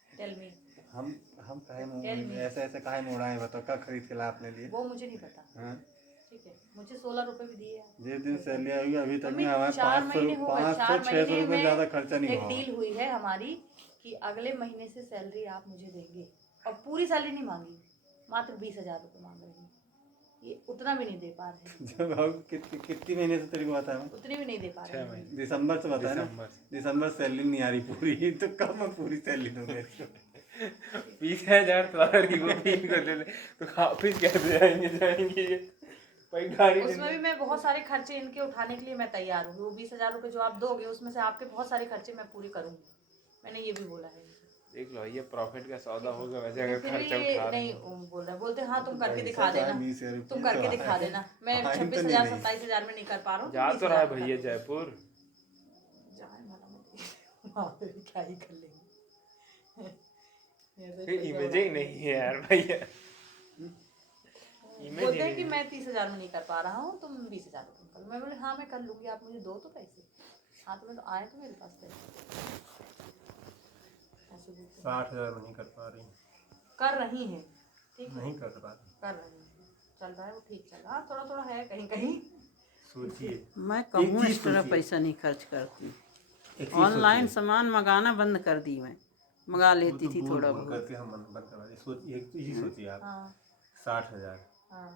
टेल मी, हम काहे Tell me. ऐसे ऐसे काहे मोड़ा है बताओ, क्या खरीद के लाया अपने लिए? वो मुझे नहीं पता। हाँ? ठीक है, मुझे 16 रुपए भी दिए हैं। जिस दिन सैलरी आएगी अभी तक मम्मी में हमारे 4 महीने हो गए, 4 500-600 महीने रुपये में ज़्यादा खर्चा नहीं एक हुआ। डील हुई है हमारी कि अगले महीने से सैलरी आप मुझे देंगे, और पूरी सैलरी नहीं मांगी, मात्र 20,000 रुपये मांग रही है। ये उतना भी नहीं दे पा रहे, जब हम कितनी महीने से तेरे को बता है? उतनी भी नहीं दे पा रहे। दिसंबर से बता ना, दिसंबर सैलरी नहीं आ रही पूरी, तो कब मैं पूरी सैलरी दूंगा इसको? 20,000 तो अगर की वो फील कर ले तो ऑफिस कैसे जाएंगे ये भाई गाड़ी उसमें भी मैं बहुत सारे खर्चे इनके उठाने के लिए मैं तैयार हूँ। वो 20,000 रुपये जो आप दोगे उसमें से आपके बहुत सारे खर्चे मैं पूरे करूँगी, मैंने ये भी बोला है। देख लो ये प्रॉफिट का सौदा होगा वैसे, अगर फिर खर्चा भी उठा रहे नहीं हैं। बोल रहे, बोलते हाँ तुम करके दिखा पैसा देना, 20,000 रुपये तुम करके तो दिखा आए। देना। मैं आए तो 26,000 नहीं। 27,000 में नहीं कर पा रहा हूँ। जा तो रहा है 20,000 भैया जयपुर, जाए भला मत, वहाँ पे भी क्या ही कर लेंगे। इमेज ही नहीं है यार भैया, इमेज बोलते हैं कि मैं 30,000 में नहीं कर पा रहा हूँ, तुम 20,000 रुपये कर लो। मैं बोले हाँ मैं कर लूँगी, आप मुझे दो तो पैसे, हाथ में तो आए तो मेरे पास पैसे। ऐसे बोलते हैं। 60,000 में नहीं कर पा रही, कर रही हैं, ठीक है, नहीं कर पा रही। कर रही हैं, चल रहा है वो ठीक चल रहा है, थोड़ा थोड़ा है कहीं कहीं। सोचिए, मैं कहूँ चीज़ इस तरह सोचिए। पैसा नहीं खर्च करती। एक चीज़ ऑनलाइन सोचिए। सामान मंगाना बंद कर दी, मैं मंगा वो लेती तो थी बोल थोड़ा बोल बहुत। करके हम मन बंद करवा दिए। सोचिए, एक चीज़ सोचिए आप, हाँ 60,000, हाँ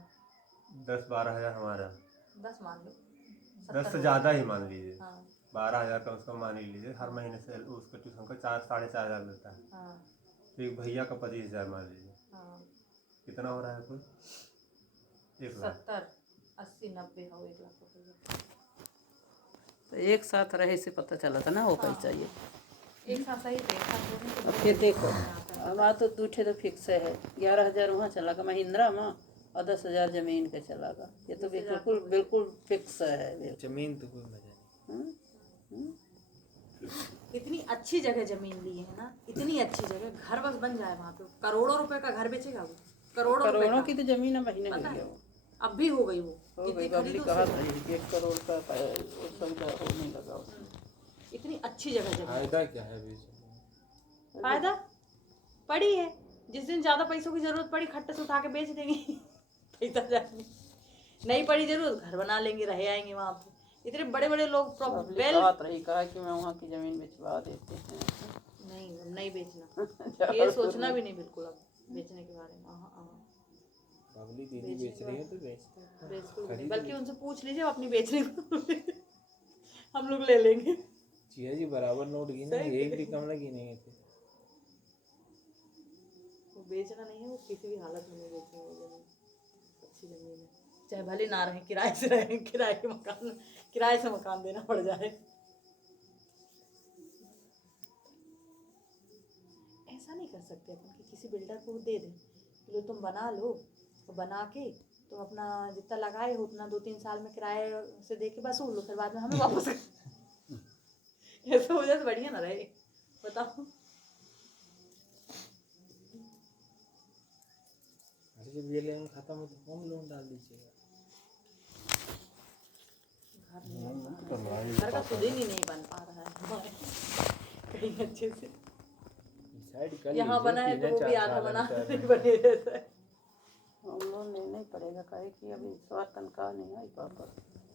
10-12,000 हमारा, 10 मान लो, 10 से 70 ज़्यादा ही मान लीजिए, हाँ 12,000 कम से कम मान ही लीजिए। हर महीने से उसका ट्यूशन का 4-4,500 मिलता है, हाँ तो एक भैया का 25,000 मान लीजिए, हाँ। कितना हो रहा है कुल? 1 लाख। 70, 80, 90 हो 1 लाख रुपये। तो एक साथ रहे से पता चला था ना वो पैसा ये। एक साथ सही थे, एक साथ होने के अब बाद फिर देखो आता है। हमारा तो दूठे तो फिक्स है, 11,000 वहाँ चला गया महिंद्रा में और 10,000 जमीन के चला गया। ये तो बिल्कुल बिल्कुल फिक्स है बिल्कुल। जमीन तो कोई मजा नहीं। इतनी अच्छी जगह जमीन ली है ना, इतनी अच्छी जगह, घर बस बन जाए वहाँ पे, करोड़ों रुपए का घर बेचेगा वो, करोड़ों रुपए करोड़ों का। की तो जमीन अब महीने पता हुई है है? वो। अब भी हो गई वो, हो जितनी गई, बबली खरीदो कहा उससे- था 1 करोड़ का सौदा होने लगा उसमें। इतनी अच्छी जगह फायदा क्या है बेचने? फायदा पड़ी है, जिस दिन ज्यादा पैसों की जरूरत पड़ी खट्टे से उठा के बेच देंगे पैसा जाएंगे, नहीं पड़ी जरूरत घर बना लेंगे, रह आएंगे वहाँ पे। इतने बड़े बड़े लोग बात रही कहा कि मैं वहाँ की जमीन बेचवा देते हैं। नहीं अब नहीं बेचना ये सोचना भी नहीं बिल्कुल अब बेचने के बारे में। बबली दीदी बेच रही है तो बिल्कुल नहीं, बल्कि उनसे पूछ लीजिए अपनी बेचने को हम लोग ले लेंगे। जिया जी बराबर नोट गिने, एक भी कम ना गिनेंगे थे। वो बेचना नहीं है, वो किसी भी हालत में नहीं बेचना, वो जमीन अच्छी जमीन है, चाहे भले ना रहे, किराए से रहे, किराए के मकान, किराए से मकान देना पड़ जाए। ऐसा नहीं कर सकते अपन कि किसी बिल्डर को दे दें, लो तुम बना लो, तो बना के तुम अपना जितना लगाए हो उतना 2-3 साल में किराए से दे के वसूल लो, फिर बाद में हमें वापस ऐसा हो जाए तो बढ़िया ना रहे, बताओ। अरे जब ये लोन खत्म हो तो होम लोन डाल दीजिएगा। घर का खुद ही नहीं बन पा रहा है कहीं अच्छे से, डिसाइड कर यहाँ बना है तो वो भी आधा बना नहीं बने रहता है। हम लोग लेना ही पड़ेगा, काहे कि अभी इस बार तनख्वाह नहीं आई पापा।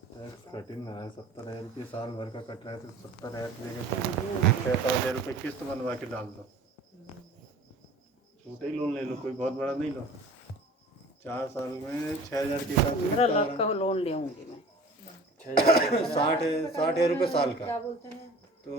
टैक्स कटिंग है, 70,000 रुपये साल भर का कट रहा है तो 70,000 लेके 6,000 रुपये किस्त बनवा के डाल दो। छोटा ही लोन ले लो, कोई बहुत बड़ा नहीं लो। 4 साल में 6,000 के हिसाब से 15 लाख का लोन ले आऊँगी मैं। 60,000 रुपये साल का, क्या बोलते हैं, तो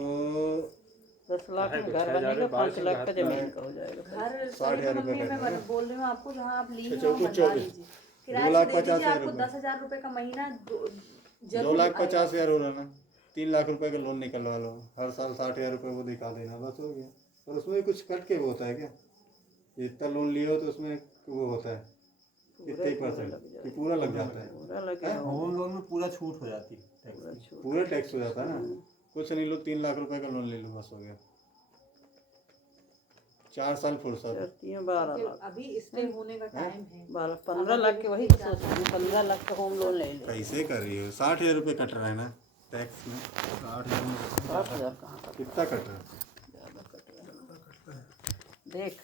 10 लाख में घर बनेगा, 5 लाख का जमीन का हो जाएगा। घर 60,000 रुपये मैं बोल रही हूँ आपको, जहाँ आप ली अच्छा, हो बनवा लीजिए, किराए से दे दीजिए, आपको 10,000 रुपये का महीना 2,50,000 हो रहा ना, 3 लाख रुपए का लोन निकलवा लो, हर साल 60,000 रुपये वो दिखा देना, बस हो गया। और उसमें कुछ कट के वो होता है क्या, इतना लोन लिया हो तो उसमें वो होता है कितने % कि पूरा लग जाता है? पूरा लगे होम लोन में पूरा छूट हो जाती है, पूरा टैक्स हो जाता है ना। कुछ नहीं लो, 3 लाख रुपए का लोन ले लो, बस हो गया। 4 साल फुर्सत। 12 लाख, अभी स्टे होने का टाइम है, 15 लाख के, वही तो सोच रही हूँ, 15 लाख का होम लोन ले ले। कैसे कर रही हो? 60,000 रुपये कट रहा है ना टैक्स में। 60,000 कहाँ का, कितना कट रहा है? ज़्यादा कट रहा है देख।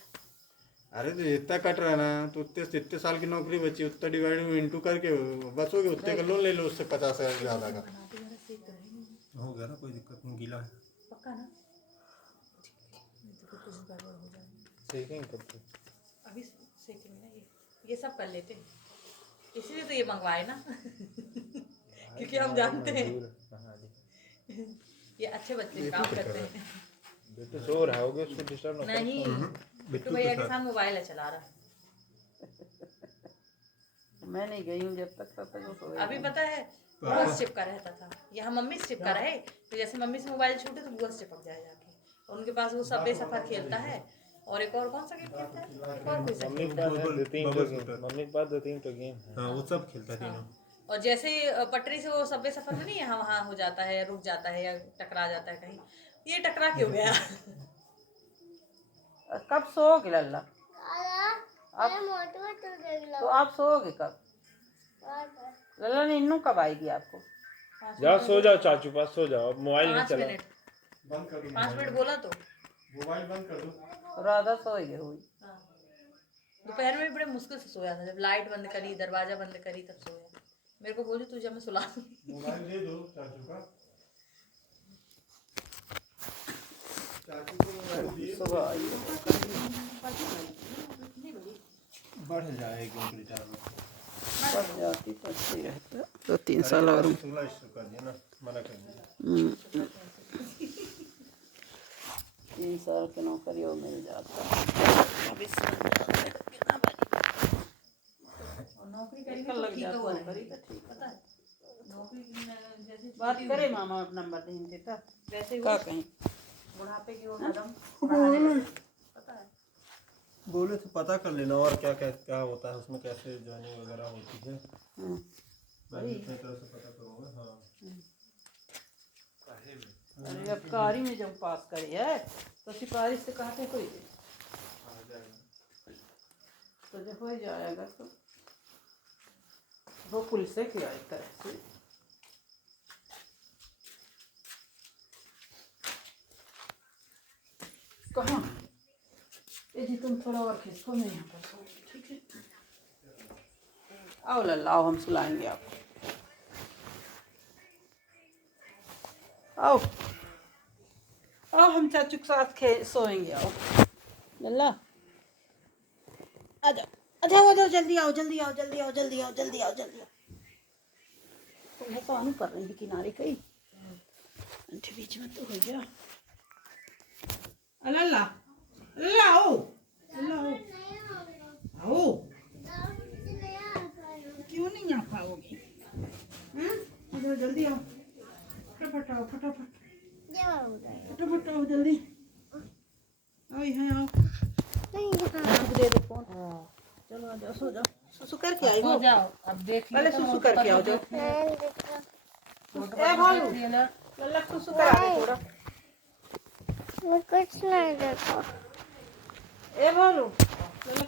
अरे तो इतना कट रहा है ना, तो इतने साल की नौकरी बची, उतना डिवाइड में इंटू करके बस हो गया, उतने का लोन ले लो, उससे 50,000 ज़्यादा का हो गया ना, कोई दिक्कत नहीं, गीला है पक्का ना, कुछ गड़बड़ हो जाए। सेकेंड कब तक? अभी सेकेंड में ये सब कर लेते हैं, इसलिए तो ये मंगवाए ना क्योंकि हम जानते हैं ये अच्छे बच्चे काम करते हैं। बेटे सो रहा होगा, उसको डिस्टर्ब ना नहीं, बिट्टू भैया के साथ मोबाइल है चला रहा है। मैं नहीं गई हूँ जब तक वो सोए। अभी पता है बुआ से चिपका रहता था, यहाँ मम्मी से चिपका रहे, तो जैसे मम्मी से मोबाइल छूटे तो बुआ से चिपक जाए जाके, और उनके पास वो सबवे सफर खेलता है, और एक और कौन सा गेम खेलता है, एक और कोई सा मम्मी के पास 2-3 तो गेम है। हाँ, वो सब खेलता है तीनों। और जैसे पटरी से वो सबवे सफर में नहीं यहाँ वहाँ हो जाता है, रुक जाता है या टकरा जाता है कहीं, ये टकरा क्यों गया कब सोओगे लल्ला? मोटू तो देख लो। तो आप सोओगे कब? लल्ला नीनू कब आएगी आपको? जाओ सो जाओ, चाचू पास सो जाओ, अब मोबाइल नहीं 5 चला। मिनट, बंद कर दो 5 मिनट बोला तो मोबाइल बंद कर दो। राधा सोएगी हुई। दोपहर में भी बड़े मुश्किल से सोया था, जब लाइट बंद करी, दरवाजा बंद करी, तब सोया। मेरे को बोली तुझे मैं सुला दूंगी। मोबाइल दे दो चाचू का, चाचू को मोबाइल दिए। सुबह आई बढ़ जाएगी उनकी रिटायरमेंट। बढ़ जाती तो अच्छी रहता, 2-3 साल और 16 कर दिया ना, मना कर दिया। 3 साल की नौकरी और मिल जाता। नौकरी करेंगे तो लग ठीक जाता हुआ नौकरी रहेगा, का, ठीक पता है नौकरी जैसे बात करे मामा नंबर दें देता वैसे का वो कहीं बुढ़ापे की वो कदम बढ़ाने लगे, पता है। बोले तो पता कर लेना, और क्या क्या क्या होता है उसमें, कैसे ज्वाइनिंग वगैरह होती है, मैं भी अपनी तरफ से पता करूँगा। हाँ, अरे अब कारी में जब पास करी है तो सिपाही से कहते कोई तो जब हो जाएगा तो वो पुलिस से किया एक तरह से। कहाँ? ये जी तुम थोड़ा और खींचो, मैं यहाँ पर सोऊंगी, ठीक है? आओ लल्ला, आओ, हम सुलाएंगे आपको। आओ आओ, हम चाचू के साथ सोएंगे। आओ लल्ला, आ जाओ, आ जाओ, आ जाओ, जल्दी आओ, जल्दी आओ, जल्दी आओ, जल्दी आओ, जल्दी आओ, जल्दी आओ। तुम्हें काम कर रही है किनारे कहीं अंठे बीच में तो हो गया। लल्ला लल्ला आओ, लल्ला आओ, आओ, क्यों नहीं आ पाओगी? हैं? जल्दी आओ, फटाफट आओ, फटाफट फटाफट आओ, जल्दी आओ, यहाँ आओ। दे दे फोन। चलो आ जाओ, सो जाओ, सुसु करके आई हो जाओ। अब देख पहले सुसु करके आओ जाओ। ए भालू, लल्ला सुसु करा दे थोड़ा। मैं कुछ नहीं देखा। ए भालू, लल्ला